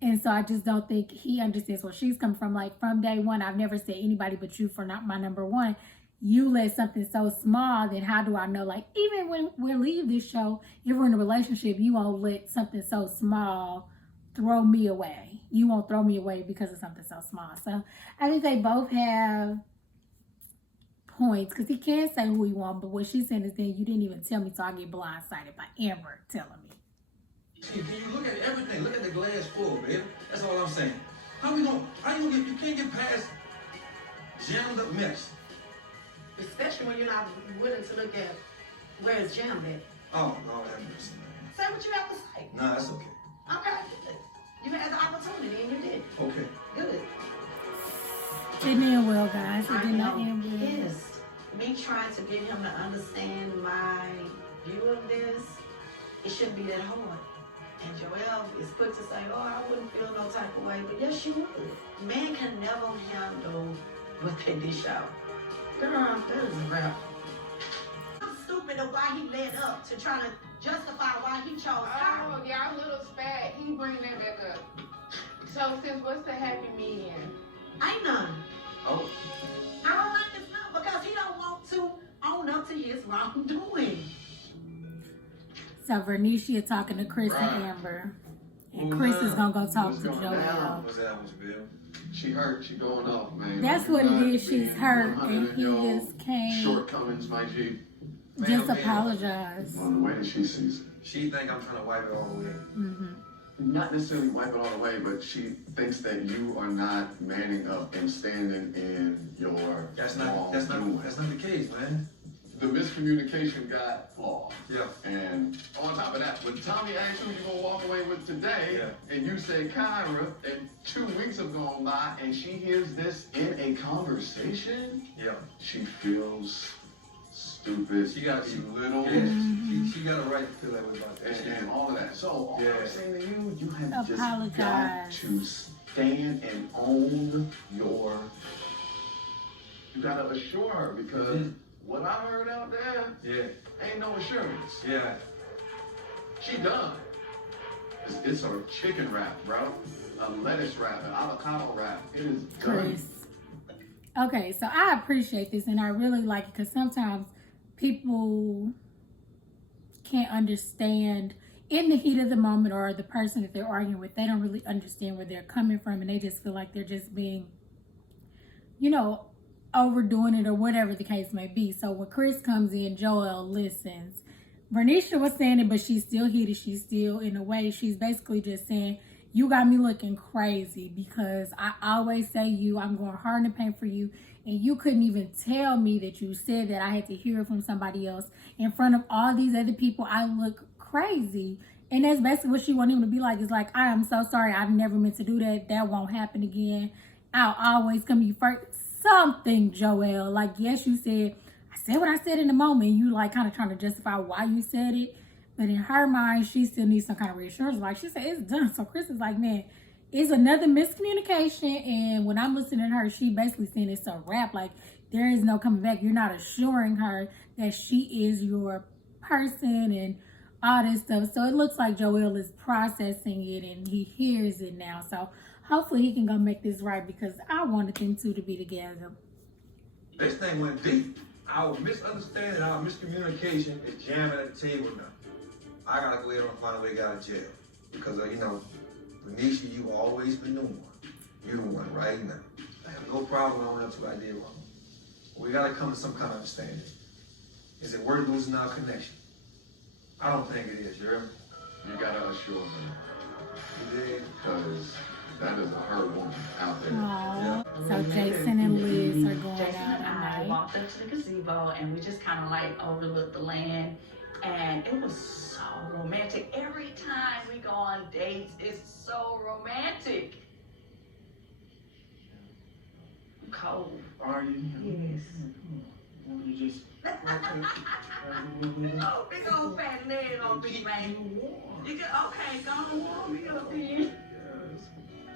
And so I just don't think he understands where she's come from. Like, from day one, I've never said anybody but you for not my number one. You let something so small, then how do I know? Like, even when we leave this show, if we're in a relationship, you won't let something so small throw me away. You won't throw me away because of something so small. So I think they both have points, because he can't say who he wants, but what she's saying is, then you didn't even tell me, so I get blindsided by Amber telling me. Can you look at everything? Look at the glass full, baby. That's all I'm saying. You can't get past jammed up mess. Especially when you're not willing to look at where it's jammed at. Oh, no, that mercy. Say what you have to say. Nah, that's okay. Okay. You had the opportunity and you did. Okay. Good. It didn't end well, guys. It did not end well. Yes. Me trying to get him to understand my view of this, it shouldn't be that hard. And Joel is quick to say, oh, I wouldn't feel no type of way. But yes, you would. Man can never handle what they dish out. Girl, that is a rap. I'm stupid of why he led up to try to justify why he chose Kyra. Oh, y'all little spat. He bringing that back up. So, sis, what's the happy medium? Ain't none. Oh. I don't like this now because he don't want to own up to his wrongdoing. So Vernisha talking to Chris and Amber. And Chris is going to go talk to Joel. What's that with you, Bill? She hurt. She going off, man. That's what it is. She's hurt. And he just came. Shortcomings, my G. Just apologize. On the way that she sees it. She think I'm trying to wipe it all away. Mm-hmm. Not necessarily wipe it all away, but she thinks that you are not manning up and standing in your That's not the case, man. The miscommunication got flaws. Yeah. And on top of that, when Tommy asked who you gonna walk away with today, and you say Kyra, and 2 weeks have gone by, and she hears this in a conversation, she feels stupid. She got belittled. She got a right to feel that way about that. And all of that. So all I'm saying to you, you have just Apologize. got to stand and own your. You gotta assure her because. What I heard out there, ain't no assurance. Yeah. She done. It's a chicken wrap, bro. A lettuce wrap, an avocado wrap. It is done. Chris. Okay, so I appreciate this and I really like it because sometimes people can't understand in the heat of the moment, or the person that they're arguing with, they don't really understand where they're coming from and they just feel like they're just being, overdoing it or whatever the case may be. So when Chris comes in, Joel listens. Vernisha was saying it, but she's still heated. She's still, in a way, she's basically just saying, you got me looking crazy because I always say I'm going hard in the paint for you. And you couldn't even tell me that you said that. I had to hear it from somebody else. In front of all these other people, I look crazy. And that's basically what she wanted him to be like. It's like, I am so sorry. I've never meant to do that. That won't happen again. I'll always come to you first. Something, Joel. Like, yes, you said, I said what I said in the moment. You like kind of trying to justify why you said it. But in her mind, she still needs some kind of reassurance. Like, she said, it's done. So Chris is like, man, it's another miscommunication. And when I'm listening to her, she basically saying it's a wrap. Like, there is no coming back. You're not assuring her that she is your person and all this stuff. So it looks like Joel is processing it and he hears it now. So hopefully he can go make this right because I wanted them two to be together. This thing went deep. Our misunderstanding, our miscommunication is jamming at the table now. I gotta go ahead and find a way to get out of jail. Because, Venetia, you always been the one. You're the one right now. I have no problem owning up to what I did wrong. We gotta come to some kind of understanding. Is it worth losing our connection? I don't think it is, you hear me? You gotta assure her. You did? Because that is a hurt woman out there. Aww. So Jason and Liz are going Jason out and I tonight. walked up to the gazebo and we just kind of like overlooked the land, and it was so romantic. Every time we go on dates, it's so romantic. I'm cold. Are you? Yes. You just. Oh, big old fat leg on me, man. You get okay, go on, warm me up then.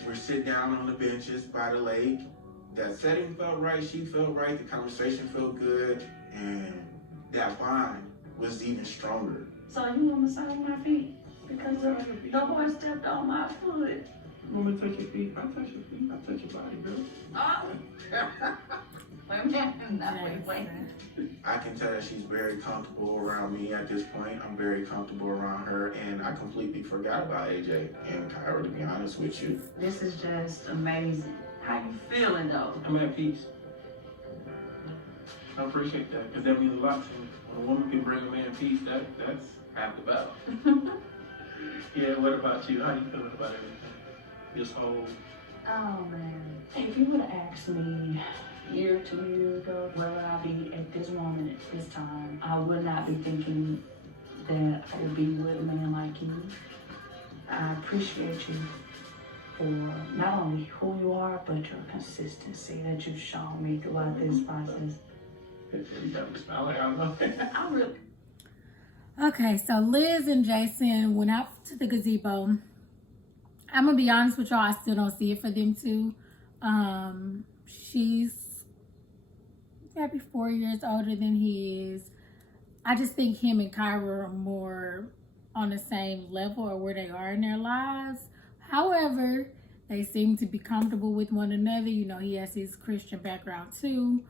We're sitting down on the benches by the lake. That setting felt right, she felt right, the conversation felt good, and that bond was even stronger. So you want to massage my feet? Because the horse stepped on my foot. You want me to touch your feet? I'll touch your feet. I'll touch your body, girl. Oh. Wait a minute. No, wait. I can tell that she's very comfortable around me at this point. I'm very comfortable around her, and I completely forgot about AJ and Kyra, to be honest with you. This is just amazing. How you feeling though? I'm at peace. I appreciate that, because that means a lot to me. When a woman can bring a man peace, that's half the battle. Yeah, what about you? How you feeling about everything? This whole... Oh man. If you would have asked me a year, 2 years ago, where would I be at this moment, at this time, I would not be thinking that I would be with a man like you. I appreciate you for not only who you are, but your consistency that you've shown me throughout this process. You got me smiling, I know. I'm really... Okay, so Liz and Jason went out to the gazebo. I'm gonna be honest with y'all, I still don't see it for them two. She's maybe 4 years older than he is. I just think him and Kyra are more on the same level or where they are in their lives. However, they seem to be comfortable with one another. You know, he has his Christian background too.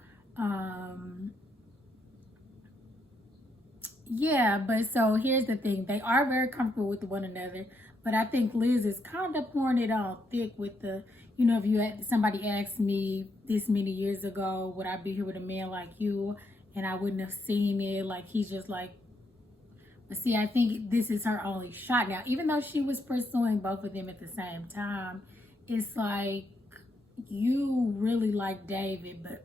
Yeah, but so here's the thing. They are very comfortable with one another. But I think Liz is kind of pouring it on thick with the, you know, if you had somebody asked me this many years ago, would I be here with a man like you? And I wouldn't have seen it. Like, he's just like, but see, I think this is her only shot now. Even though she was pursuing both of them at the same time, it's like, you really like David, but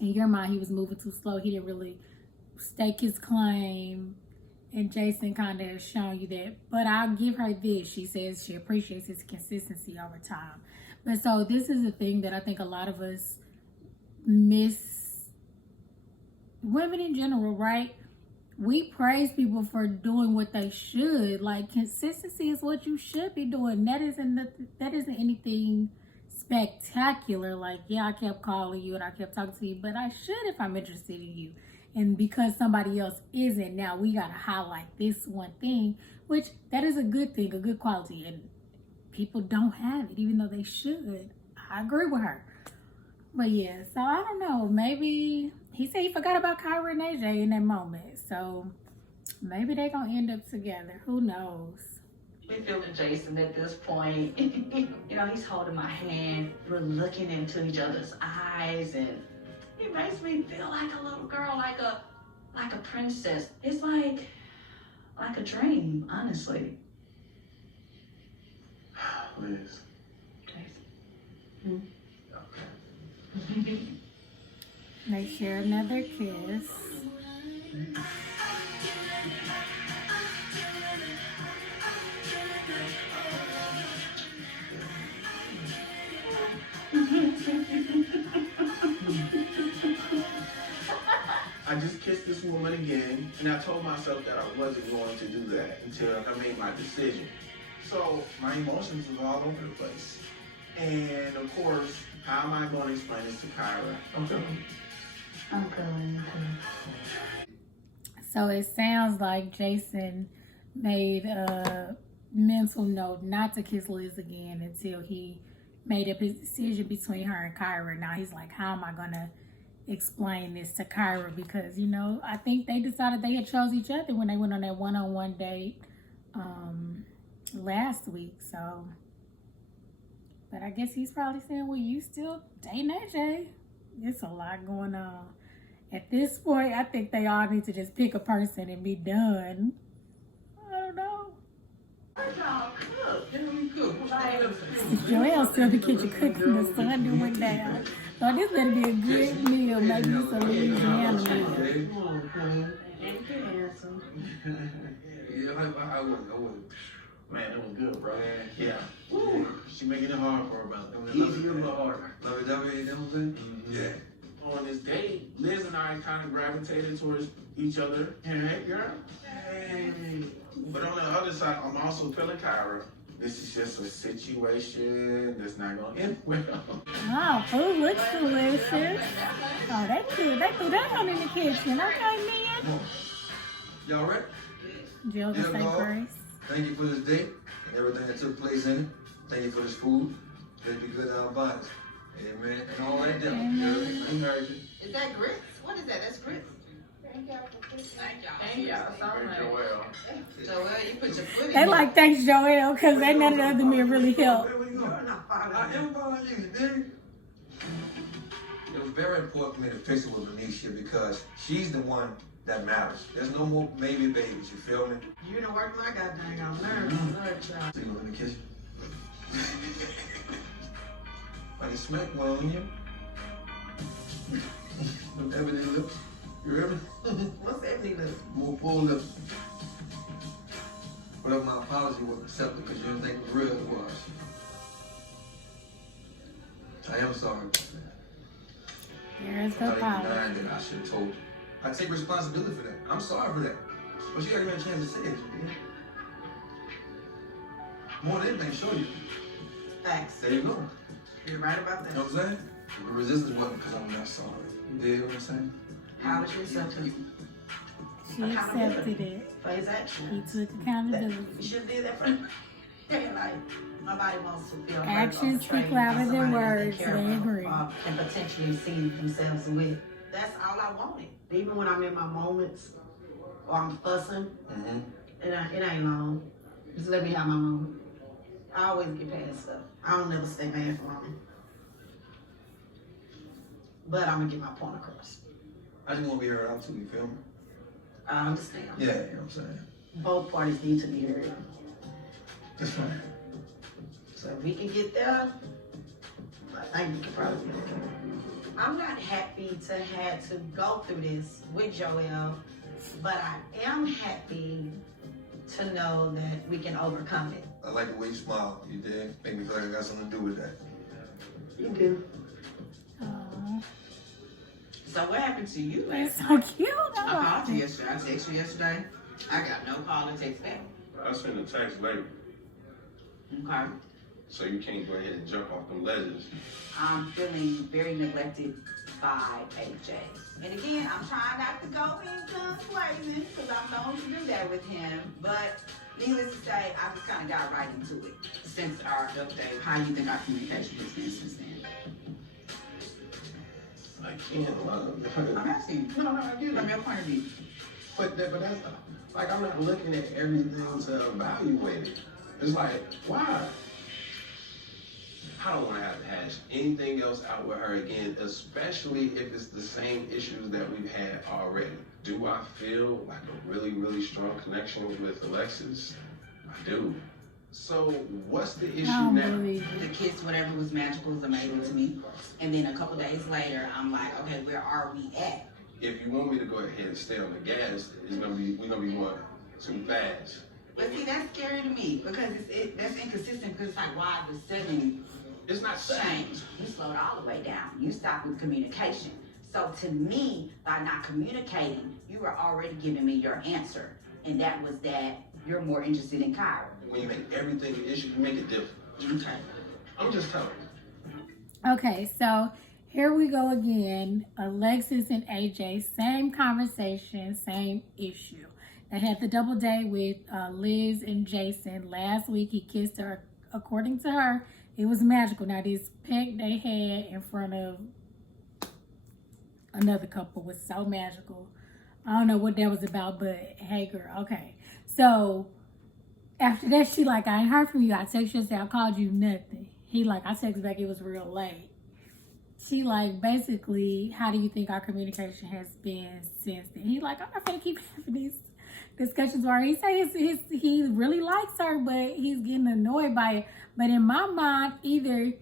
in your mind, he was moving too slow. He didn't really stake his claim. And Jason kind of has shown you that. But I'll give her this. She says she appreciates his consistency over time. But so this is a thing that I think a lot of us miss. Women in general, right? We praise people for doing what they should. Like, consistency is what you should be doing. That isn't anything spectacular. Like, yeah, I kept calling you and I kept talking to you, but I should if I'm interested in you. And because somebody else isn't, now we got to highlight this one thing, which that is a good thing, a good quality. And people don't have it, even though they should. I agree with her. But yeah, so I don't know. Maybe he said he forgot about Kyra and AJ in that moment. So maybe they're going to end up together. Who knows? We feel Jason at this point. You know, he's holding my hand. We're looking into each other's eyes, and he makes me feel like a little girl, like a princess. It's like a dream, honestly. Liz. Jason. Okay. They share another kiss. I just kissed this woman again, and I told myself that I wasn't going to do that until I made my decision. So my emotions was all over the place. And of course, how am I going to explain this to Kyra? I'm going So it sounds like Jason made a mental note not to kiss Liz again until he made up his decision between her and Kyra. Now he's like, how am I going to explain this to Kyra? Because, you know, I think they decided they had chose each other when they went on that one-on-one date last week. So, but I guess he's probably saying, well, you still dating AJ. It's a lot going on. At this point, I think they all need to just pick a person and be done. I don't know. Joelle's still in the kitchen cooking. The sun done went down. So this better be a good meal. Maybe it's a Louisiana meal. Yeah, I wouldn't. Man, it was good, bro. Yeah. Woo. She making it hard for her, brother. Easy a little harder. Love it, you know what I'm saying? Yeah. On this date, Liz and I kind of gravitated towards each other. Hey, girl. Hey. But on the other side, I'm also feeling Kyra. This is just a situation that's not going to end well. Wow, food looks delicious. Oh, that's good. They threw that on in the kitchen. Okay, man. Y'all ready? Jill to say grace. Thank you for this date and everything that took place in it. Thank you for this food. Let it be good to our bodies. Amen. And all right there. Is that grits? What is that? That's grits. Thank y'all for cooking. Thank y'all so much. Joelle, you put your foot in. They like thanks Joelle because they none of the other men really help. I am following you, dig? It was very important for me to fix it with Benicia because she's the one that matters. There's no more maybe babies, you feel me? You done worked my goddamn nerves. So you gonna let me kiss you? I can smack one on you. With ebony lips. You hear me? What's ebony lips? More full lips. Whatever my apology was accepted because you didn't think it was real, it was. I am sorry. There's the I apology. denying that I should have told you. I take responsibility for that. I'm sorry for that. But you gotta give me a chance to say it. Yeah? More than anything, show you. Thanks. There you go. You're right about that. You know what I'm saying? The resistance wasn't because I'm not sorry. You dig what I'm saying? How was your acceptance? She accepted it. For his actions. He took accountability. You should have did that for him. Like, nobody wants to feel Actions speak louder than words. They agree. And potentially see themselves with. That's all I wanted. Even when I'm in my moments or I'm fussing, it ain't long. Just let me have my moment. I always get past stuff. I don't never stay mad for long. But I'm gonna get my point across. I just want to be heard out too, you feel me? I understand. Yeah, you know what I'm saying? Both parties need to be heard. That's fine. So if we can get there, I think we can probably get there. I'm not happy to have to go through this with Joelle, but I am happy to know that we can overcome it. I like the way you smile. You did. Make me feel like I got something to do with that. You do. Aww. So what happened to you last So night? cute. I called you yesterday. I texted you yesterday. I got no call or text back. I'll send a text later. Okay. So you can't go ahead and jump off them ledges. I'm feeling very neglected by AJ. And again, I'm trying not to go into blazing because I'm known to do that with him. But needless to say, I just kind of got right into it since our update. How do you think our communication has been since then? I can't lie. I'm asking you. No, I get it. From your point of view. But that's like I'm not looking at everything to evaluate it. It's like, why? I don't want to have to hash anything else out with her again, especially if it's the same issues that we've had already. Do I feel like a really, really strong connection with Alexis? I do. So what's the issue now? The kiss, whatever was magical, was amazing to me. And then a couple days later, I'm like, okay, where are we at? If you want me to go ahead and stay on the gas, we're gonna be going too fast. But see, that's scary to me because that's inconsistent because it's like, why the sudden it's not change? You slowed all the way down. You stopped with communication. So to me, by not communicating, you were already giving me your answer. And that was that you're more interested in Kyra. When you make everything an issue, you make it different. Okay. I'm just telling you. Okay, so here we go again. Alexis and AJ, same conversation, same issue. They had the double date with Liz and Jason. Last week he kissed her. According to her, it was magical. Now this peck they had in front of another couple was so magical. I don't know what that was about, but hey girl, okay. So after that, she like, I ain't heard from you. I text you, say I called you, nothing. He like, I text back, it was real late. she like, basically, how do you think our communication has been since then? He like, I'm not gonna keep having these discussions where he says he really likes her, but he's getting annoyed by it. But in my mind, either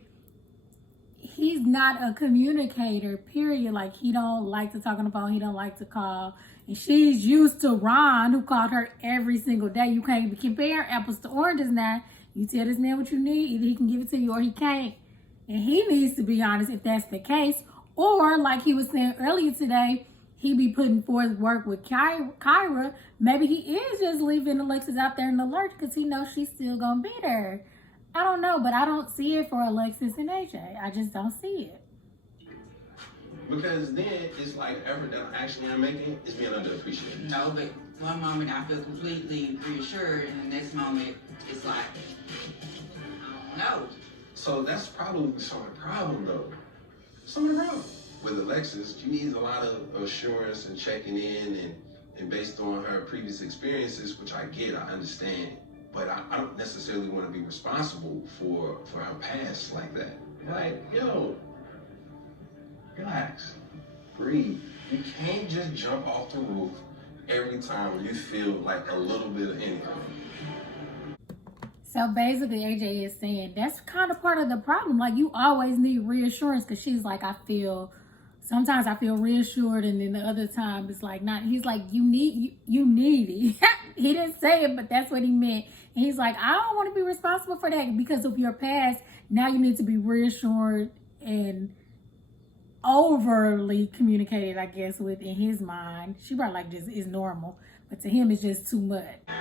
he's not a communicator, period. Like, he don't like to talk on the phone, he don't like to call. And she's used to Ron, who called her every single day. You can't even compare apples to oranges now. You tell this man what you need, either he can give it to you or he can't. And he needs to be honest if that's the case. Or, like he was saying earlier today, he be putting forth work with Kyra. Maybe he is just leaving Alexis out there in the lurch because he knows she's still going to be there. I don't know, but I don't see it for Alexis and AJ. I just don't see it. Because then it's like effort that actually I'm making is being underappreciated. No, but one moment I feel completely reassured, and the next moment it's like, I don't know. So that's probably some of the problem, though. Some of the problem. With Alexis, she needs a lot of assurance and checking in, and based on her previous experiences, which I get, I understand. But I don't necessarily want to be responsible for her past like that. Like, yo, relax, breathe. You can't just jump off the roof every time you feel like a little bit of anything. So basically, AJ is saying that's kind of part of the problem. Like, you always need reassurance, because she's like, sometimes I feel reassured, and then the other time it's like not. He's like, you need it. He didn't say it, but that's what he meant. And he's like, I don't want to be responsible for that because of your past. Now you need to be reassured and overly communicated, I guess, with in his mind. She probably like just is normal, but to him it's just too much. Okay,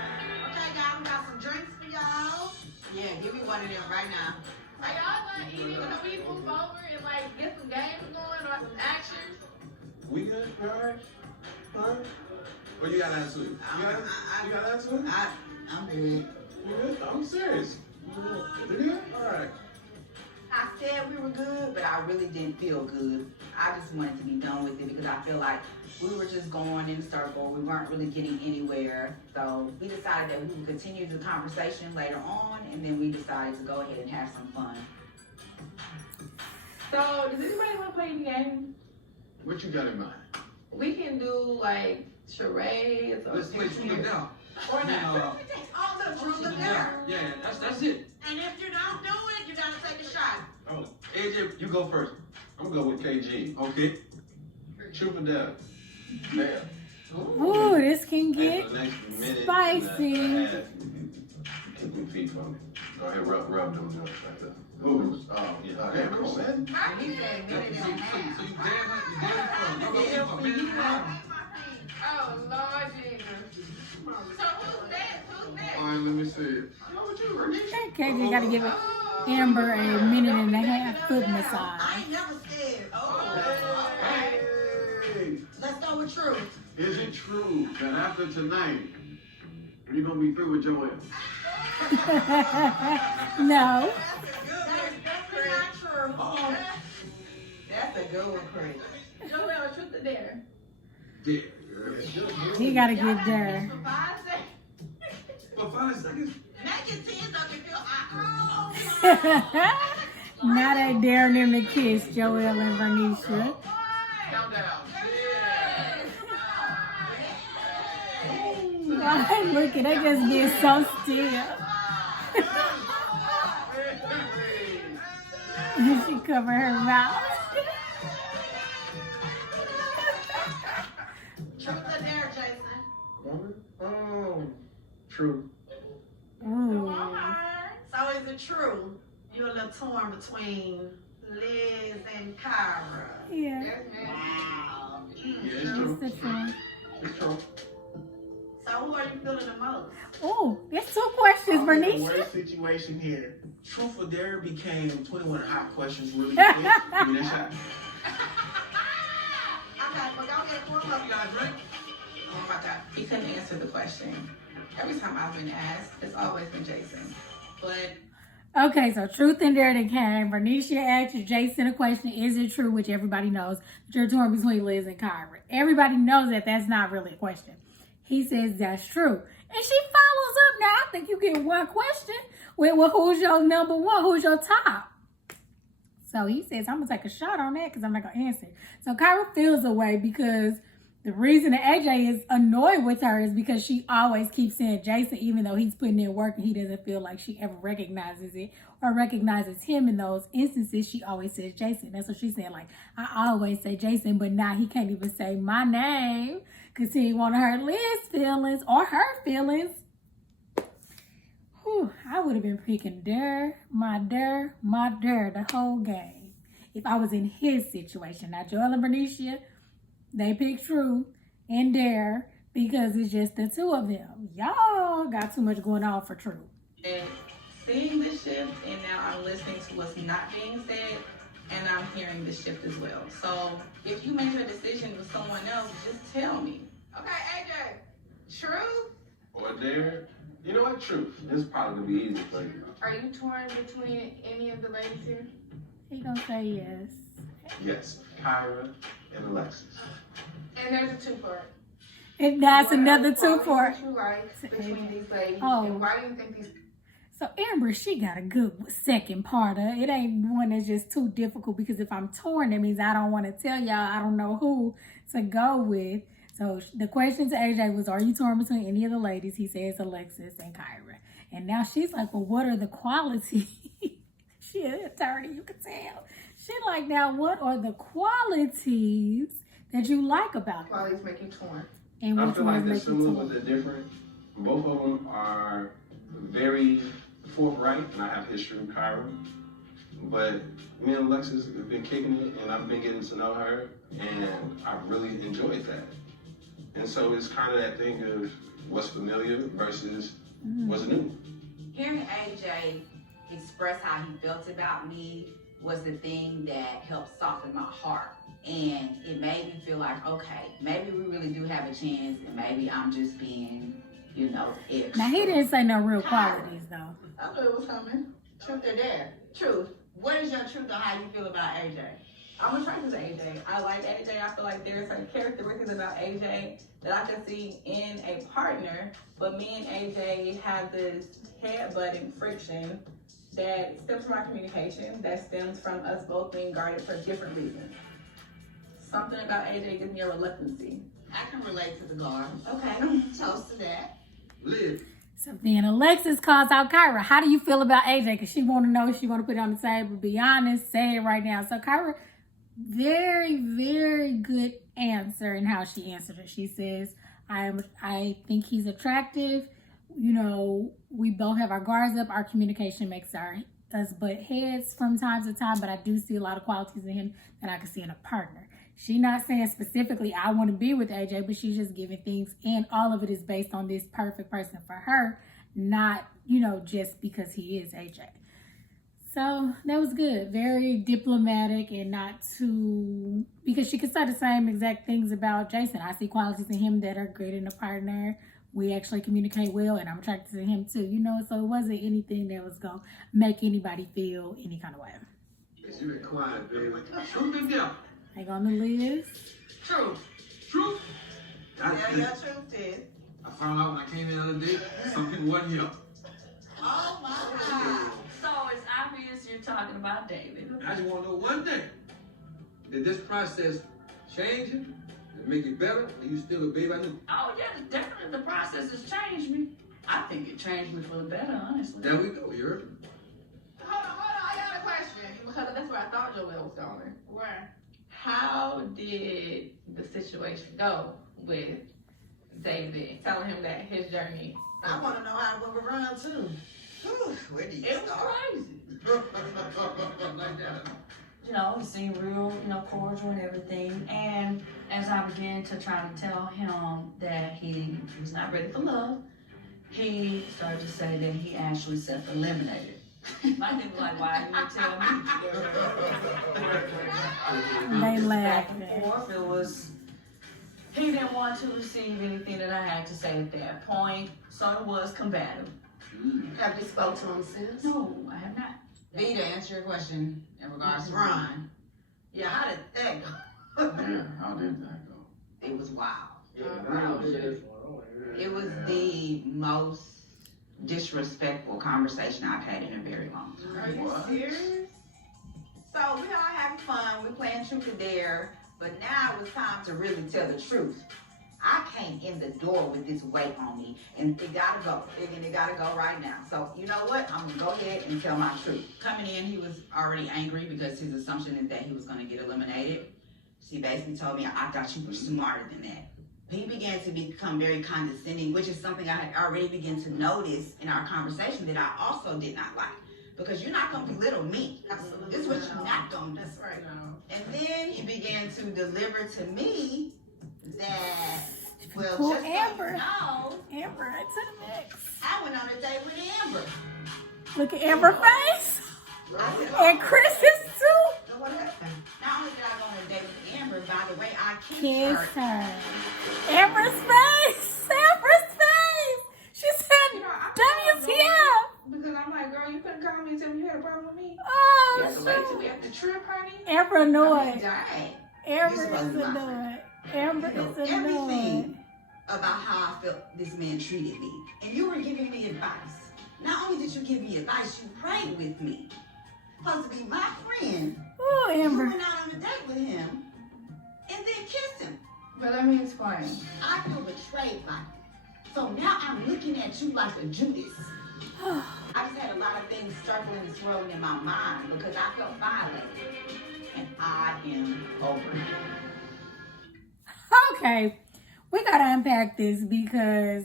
y'all, we got some drinks for y'all. Yeah, give me one of them right now. Are y'all not eating when we move over and like get some games going or some action? We good? You all right? Huh? Or you got attitude? You got attitude? I'm good. You good? I'm serious. You good? All right. I said we were good, but I really didn't feel good. I just wanted to be done with it because I feel like we were just going in a circle. We weren't really getting anywhere. So we decided that we would continue the conversation later on, and then we decided to go ahead and have some fun. So, does anybody want to play any game? What you got in mind? We can do like charades or Let's play Truth or Dare. or not. Oh, the truth or dare. Yeah, that's it. And if you don't do it, you gotta take a shot. Oh, AJ, you go first. I'm gonna go with KG. Okay. Truth or dare? Dare. Ooh, this can get For the next minute spicy. and a half, keep them feet from me. Go ahead, rub them joints right there. Who's? Yeah, damn, come on, man. He said minute and a half. So you dare for a minute and a half. Oh, Lord Jesus. So who's that? All right, let me see it. Okay, you gotta give Amber a minute and a half foot massage. I ain't never scared. Hey, Let's go with truth. is it true that after tonight, you're gonna be through with Joel? No. That's not true. That's a good one, Chris. Joel, truth or dare? Yeah. He gotta get there. For 5 seconds. For 5 seconds. Make your teeth up and feel Now they daring him to kiss Joel and Vernisha. Count down. Oh, look at they just get so still. She covered her mouth. Truth or dare, Jason? True. Ooh. So is it true you're a little torn between Liz and Kyra? Yeah. Wow. Yeah, it's true. It's the truth. It's true. So who are you feeling the most? Oh, there's 2 questions, I'm in the Vernisha. worst situation here. Truth or dare became 21 hot questions really quick. Give me that shot. Okay, well, go ahead, pull up. You got a drink? Oh my God, he couldn't answer the question. Every time I've been asked, it's always been Jason. But Okay, so truth and dare that came. Vernisha asked Jason a question, is it true, which everybody knows, that you're torn between Liz and Kyra. Everybody knows that that's not really a question. He says that's true. And she follows up. Now, I think you get 1 question with, well, who's your number 1? Who's your top? So he says, I'm going to take a shot on that because I'm not going to answer. So Kyra feels away because the reason that AJ is annoyed with her is because she always keeps saying Jason, even though he's putting in work and he doesn't feel like she ever recognizes it or recognizes him in those instances. She always says Jason. That's what she's saying. Like, I always say Jason, but now he can't even say my name because he didn't want to hurt Liz's feelings or her feelings. Whew, I would have been picking my dare the whole game if I was in his situation. Now, Joel and Bernicia, they picked Truth and Dare because it's just the two of them. Y'all got too much going on for Truth. And seeing this shift, and now I'm listening to what's not being said, and I'm hearing this shift as well. So if you make your decision with someone else, just tell me. Okay, AJ, Truth? Or Dare? You know what? Truth. This is probably gonna be easy for you. Are you torn between any of the ladies here? He gonna say yes. Yes, Kyra and Alexis. And there's a two-part. And that's What another are the two-part. qualities that you like between these ladies? Oh. And why do you think these... So Amber, she got a good second part. It ain't one that's just too difficult because if I'm torn, that means I don't want to tell y'all. I don't know who to go with. So the question to AJ was, are you torn between any of the ladies? He says Alexis and Kyra. And now she's like, well, what are the qualities? She an attorney, you can tell. She like, now what are the qualities that you like about them? Qualities make you torn. And I which feel like ones they're make you similar, torn? but they're different. Both of them are very forthright, and I have history with Kyra. But me and Alexis have been kicking it, and I've been getting to know her, and I've really enjoyed that. And so it's kind of that thing of what's familiar versus what's new. Hearing AJ express how he felt about me was the thing that helped soften my heart. And it made me feel like, okay, maybe we really do have a chance, and maybe I'm just being, extra. Now he didn't say no real qualities though. I knew it was coming. Truth or Dare? Truth. What is your truth on how you feel about AJ? I'm attracted to AJ. I like AJ. I feel like there's certain characteristics about AJ that I can see in a partner, but me and AJ have this head-butting friction that stems from our communication, that stems from us both being guarded for different reasons. Something about AJ gives me a reluctancy. I can relate to the guard. Okay. Toast to that. Live. So then Alexis calls out Kyra. How do you feel about AJ? Because she want to know, she want to put it on the table. Be honest, say it right now. So Kyra, very, very good answer in how she answered it. She says, I think he's attractive. We both have our guards up. Our communication makes us butt heads from time to time, but I do see a lot of qualities in him that I can see in a partner. She's not saying specifically, I want to be with AJ, but she's just giving things, and all of it is based on this perfect person for her, not, just because he is AJ. So that was good. Very diplomatic and not too, because she could say the same exact things about Jason. I see qualities in him that are great in a partner. We actually communicate well, and I'm attracted to him too, so it wasn't anything that was going to make anybody feel any kind of way. Yes, you been quiet, baby. Truth and dare. They going to Liz. Truth. Truth. Yeah, your truth is. I found out when I came in the other day, some people wasn't here. Oh my. So it's obvious you're talking about David. I just want to know one thing. Did this process change you? Did it make you better? Or you still a babe I knew? Oh yeah, definitely the process has changed me. I think it changed me for the better, honestly. There we go, you heard me. Hold on, I got a question. Because that's where I thought Joel was going. Where? How did the situation go with David telling him that his journey? I want to know how it went around too. Whew, where do you It was start? crazy. Like that. He seemed real, cordial and everything. And as I began to try to tell him that he was not ready for love, he started to say that he actually self-eliminated. My thing was like, why didn't you tell me? They laughed. Back and forth. It was, he didn't want to receive anything that I had to say at that point, so it was combative. Have you spoke to him since? No, I have not. B, to answer your question in regards to Ron, Yeah, how did that go? Yeah, how did that go? it was wild. Yeah, It was the most disrespectful conversation I've had in a very long time. Are you serious? So we all having fun. We're playing truth or dare. But now it's time to really tell the truth. I came in the door with this weight on me, and it gotta go. And it gotta go right now. So you know what? I'm gonna go ahead and tell my truth. Coming in, he was already angry because his assumption is that he was gonna get eliminated. She basically told me, I thought you were smarter than that. He began to become very condescending, which is something I had already begun to notice in our conversation that I also did not like. Because you're not gonna belittle me. Absolutely. This is what you're not gonna do. That's right. And then he began to deliver to me that, well, Cool, just Amber. so you know, Amber into the mix. I went on a date with Amber. Look at Amber's face. I said, And Chris's too. So what happened? Not only did I go on a date with Amber, by the way, I kissed Kiss her. her. Amber's face. Amber's face. She said, WTF. Because I'm like, girl, you couldn't call me and tell me you had a problem with me. Oh, You have to wait till we have the trip, honey. Amber I mean, annoyed. dang. Amber This wasn't is my annoyed. Amber You know, is annoyed. everything about how I felt this man treated me. And you were giving me advice. Not only did you give me advice, you prayed with me. Supposed to be my friend. Oh, Amber. You went out on a date with him and then kissed him. But let me explain. I feel betrayed by you. So now I'm looking at you like a Judas. I just had a lot of things circling and swirling in my mind because I felt violated. And I am over it. Okay, we gotta unpack this because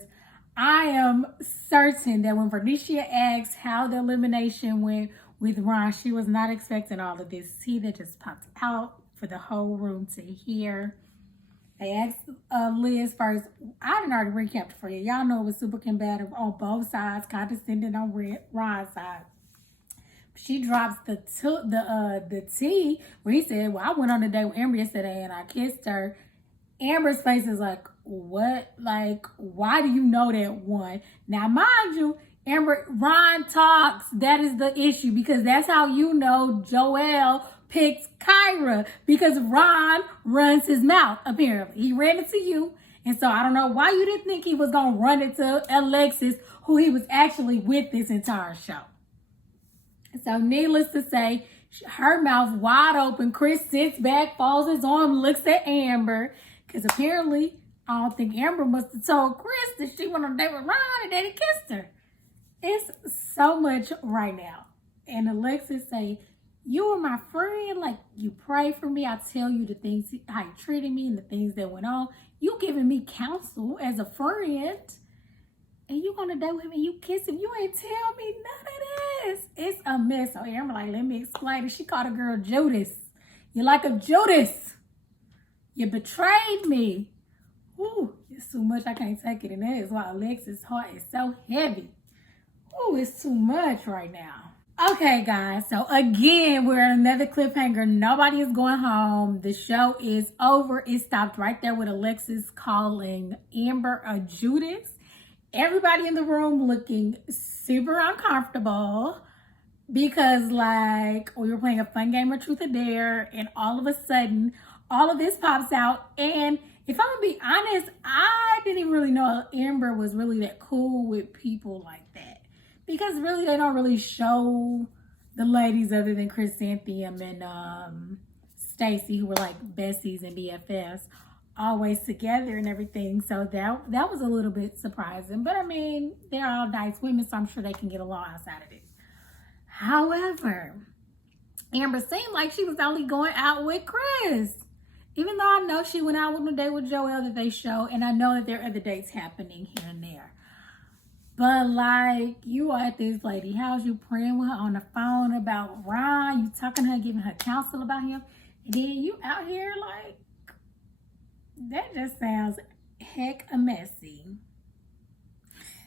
I am certain that when Vernicia asked how the elimination went with Ron, she was not expecting all of this tea that just popped out for the whole room to hear. They asked Liz first. I didn't already recapped for you. Y'all know it was super combative on both sides, condescending on Ron's side. She drops the tea where he said, well, I went on a date with Amber yesterday and I kissed her. Amber's face is like, what? Like, why do you know that one? Now, mind you, Ron talks. That is the issue because that's how you know Joel picked Kyra because Ron runs his mouth, apparently. He ran into you. And so I don't know why you didn't think he was going to run into Alexis, who he was actually with this entire show. So needless to say, her mouth wide open. Chris sits back, falls his arm, looks at Amber. Because apparently, I don't think Amber must have told Chris that she went on a date with Ron and that he kissed her. It's so much right now. And Alexis say, you were my friend. Like, you pray for me. I tell you the things, how you treated me and the things that went on. You giving me counsel as a friend. And you on a date with me, you kiss him. You ain't tell me none of this. It's a mess. So Amber like, let me explain it. She called a girl Judas. You're like a Judas. You betrayed me. Ooh, it's too much. I can't take it. And that is why Alexis' heart is so heavy. Ooh, it's too much right now. Okay, guys. So again, we're at another cliffhanger. Nobody is going home. The show is over. It stopped right there with Alexis calling Amber a Judas. Everybody in the room looking super uncomfortable because, like, we were playing a fun game of Truth or Dare, and all of a sudden, all of this pops out. And if I'm gonna be honest, I didn't even really know Amber was really that cool with people like that. Because really, they don't really show the ladies other than Chrysanthemum and Stacy, who were like besties and BFFs, always together and everything. So that was a little bit surprising. But I mean, they're all nice women, so I'm sure they can get along outside of this. However, Amber seemed like she was only going out with Chris. Even though I know she went out on a date with Joel that they show, and I know that there are other dates happening here and there. But like, you are at this lady house, you praying with her on the phone about Ron, you talking to her, giving her counsel about him, and then you out here like, that just sounds heck a messy.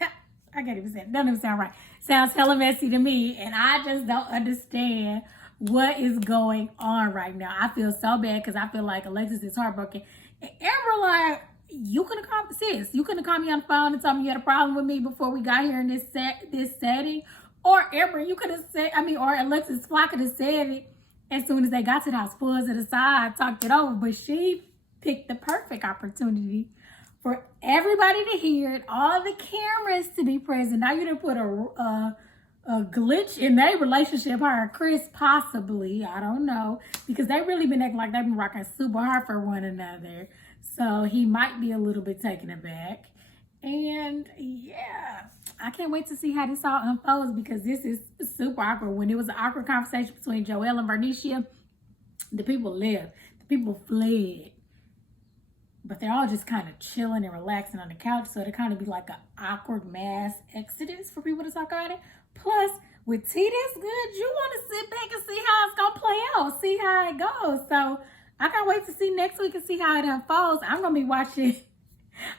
I can't even say it. Doesn't even sound right. Sounds hella messy to me, and I just don't understand what is going on right now. I feel so bad because I feel like Alexis is heartbroken. And Amber, like, you could have called sis. You could have called me on the phone and told me you had a problem with me before we got here in this setting. Or Amber, you could have said, or Alexis Fly could have said it as soon as they got to the house, pulled it aside, talked it over. But she picked the perfect opportunity for everybody to hear it, all the cameras to be present. Now you done put a glitch in their relationship, her and Chris, possibly. I don't know. Because they really been acting like they've been rocking super hard for one another. So he might be a little bit taken aback. And yeah, I can't wait to see how this all unfolds, because this is super awkward. When it was an awkward conversation between Joelle and Vernicia, the people left. The people fled. But they're all just kind of chilling and relaxing on the couch. So it'll kind of be like an awkward mass exodus for people to talk about it. Plus, with T this good, you want to sit back and see how it's going to play out. See how it goes. So I can't wait to see next week and see how it unfolds. I'm going to be watching.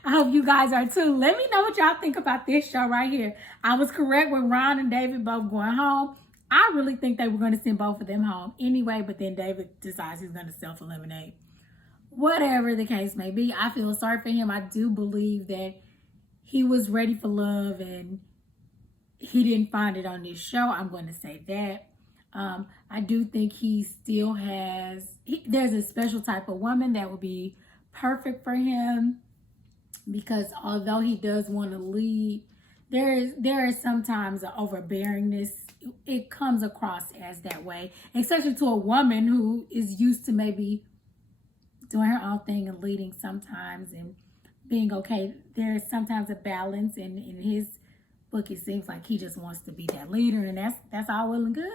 I hope you guys are too. Let me know what y'all think about this show right here. I was correct with Ron and David both going home. I really think they were going to send both of them home anyway, but then David decides he's going to self-eliminate. Whatever the case may be, I feel sorry for him. I do believe that he was ready for love and he didn't find it on this show. I'm going to say that. I do think he still has, there's a special type of woman that would be perfect for him, because although he does want to lead, there is sometimes an overbearingness. It comes across as that way, especially to a woman who is used to maybe doing her own thing and leading sometimes and being okay. There is sometimes a balance, and in his book, it seems like he just wants to be that leader, and that's all well and good.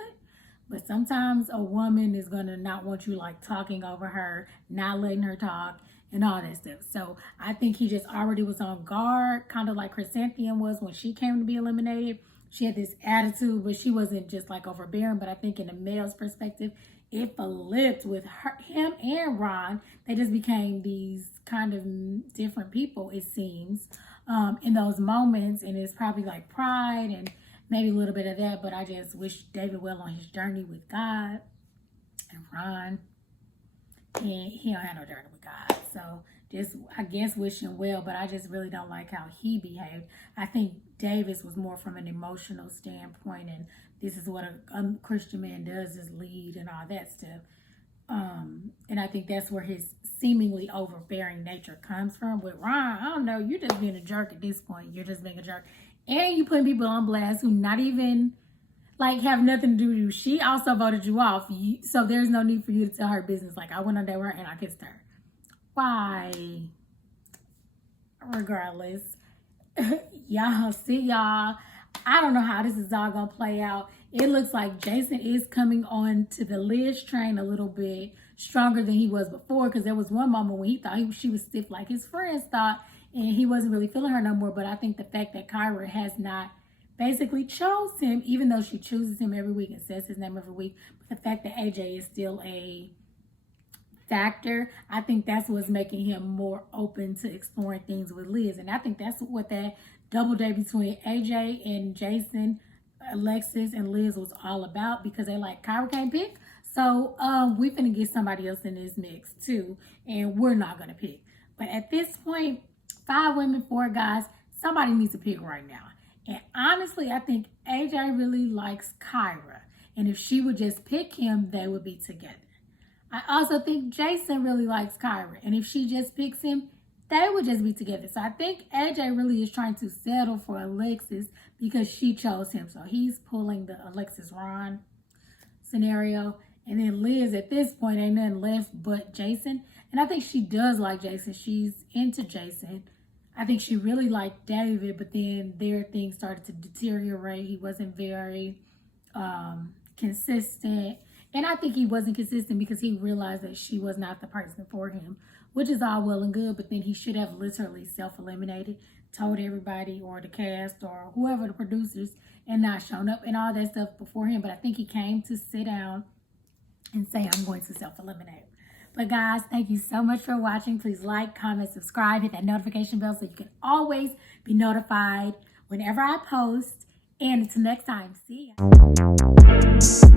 But sometimes a woman is going to not want you like talking over her, not letting her talk, and all that stuff. So I think he just already was on guard, kind of like Chrysanthemum was when she came to be eliminated. She had this attitude, but she wasn't just like overbearing. But I think in the male's perspective, it flipped with him and Ron. They just became these kind of different people, it seems, in those moments. And it's probably like pride and maybe a little bit of that. But I just wish David well on his journey with God. And Ron, he don't have no journey with God. So just, I guess, wish him well. But I just really don't like how he behaved. I think Davis was more from an emotional standpoint, and this is what a Christian man does, is lead and all that stuff. And I think that's where his seemingly overbearing nature comes from. With Ron, I don't know, you're just being a jerk at this point. You're just being a jerk. And you putting people on blast who not even, like, have nothing to do with you. She also voted you off. So there's no need for you to tell her business. Like, I went on there with her and I kissed her. Why? Regardless. Y'all. I don't know how this is all going to play out. It looks like Jason is coming on to the Liz train a little bit stronger than he was before, because there was one moment when he thought she was stiff like his friends thought, and he wasn't really feeling her no more. But I think the fact that Kyra has not basically chose him, even though she chooses him every week and says his name every week, but the fact that AJ is still a factor, I think that's what's making him more open to exploring things with Liz. And I think that's what that double date between AJ and Jason, Alexis and Liz was all about, because they like, Kyra can't pick, so we finna get somebody else in this mix too, and we're not gonna pick. But at this point, 5 women, 4 guys, somebody needs to pick right now. And honestly, I think AJ really likes Kyra, and if she would just pick him, they would be together. I also think Jason really likes Kyra, and if she just picks him, they would just be together. So I think AJ really is trying to settle for Alexis because she chose him. So he's pulling the Alexis-Ron scenario. And then Liz, at this point, ain't nothing left but Jason. And I think she does like Jason. She's into Jason. I think she really liked David, but then their things started to deteriorate. He wasn't very consistent. And I think he wasn't consistent because he realized that she was not the person for him, which is all well and good, but then he should have literally self-eliminated, told everybody or the cast or whoever, the producers, and not shown up and all that stuff before him. But I think he came to sit down and say, I'm going to self-eliminate. But guys, thank you so much for watching. Please like, comment, subscribe, hit that notification bell so you can always be notified whenever I post. And until next time, see ya.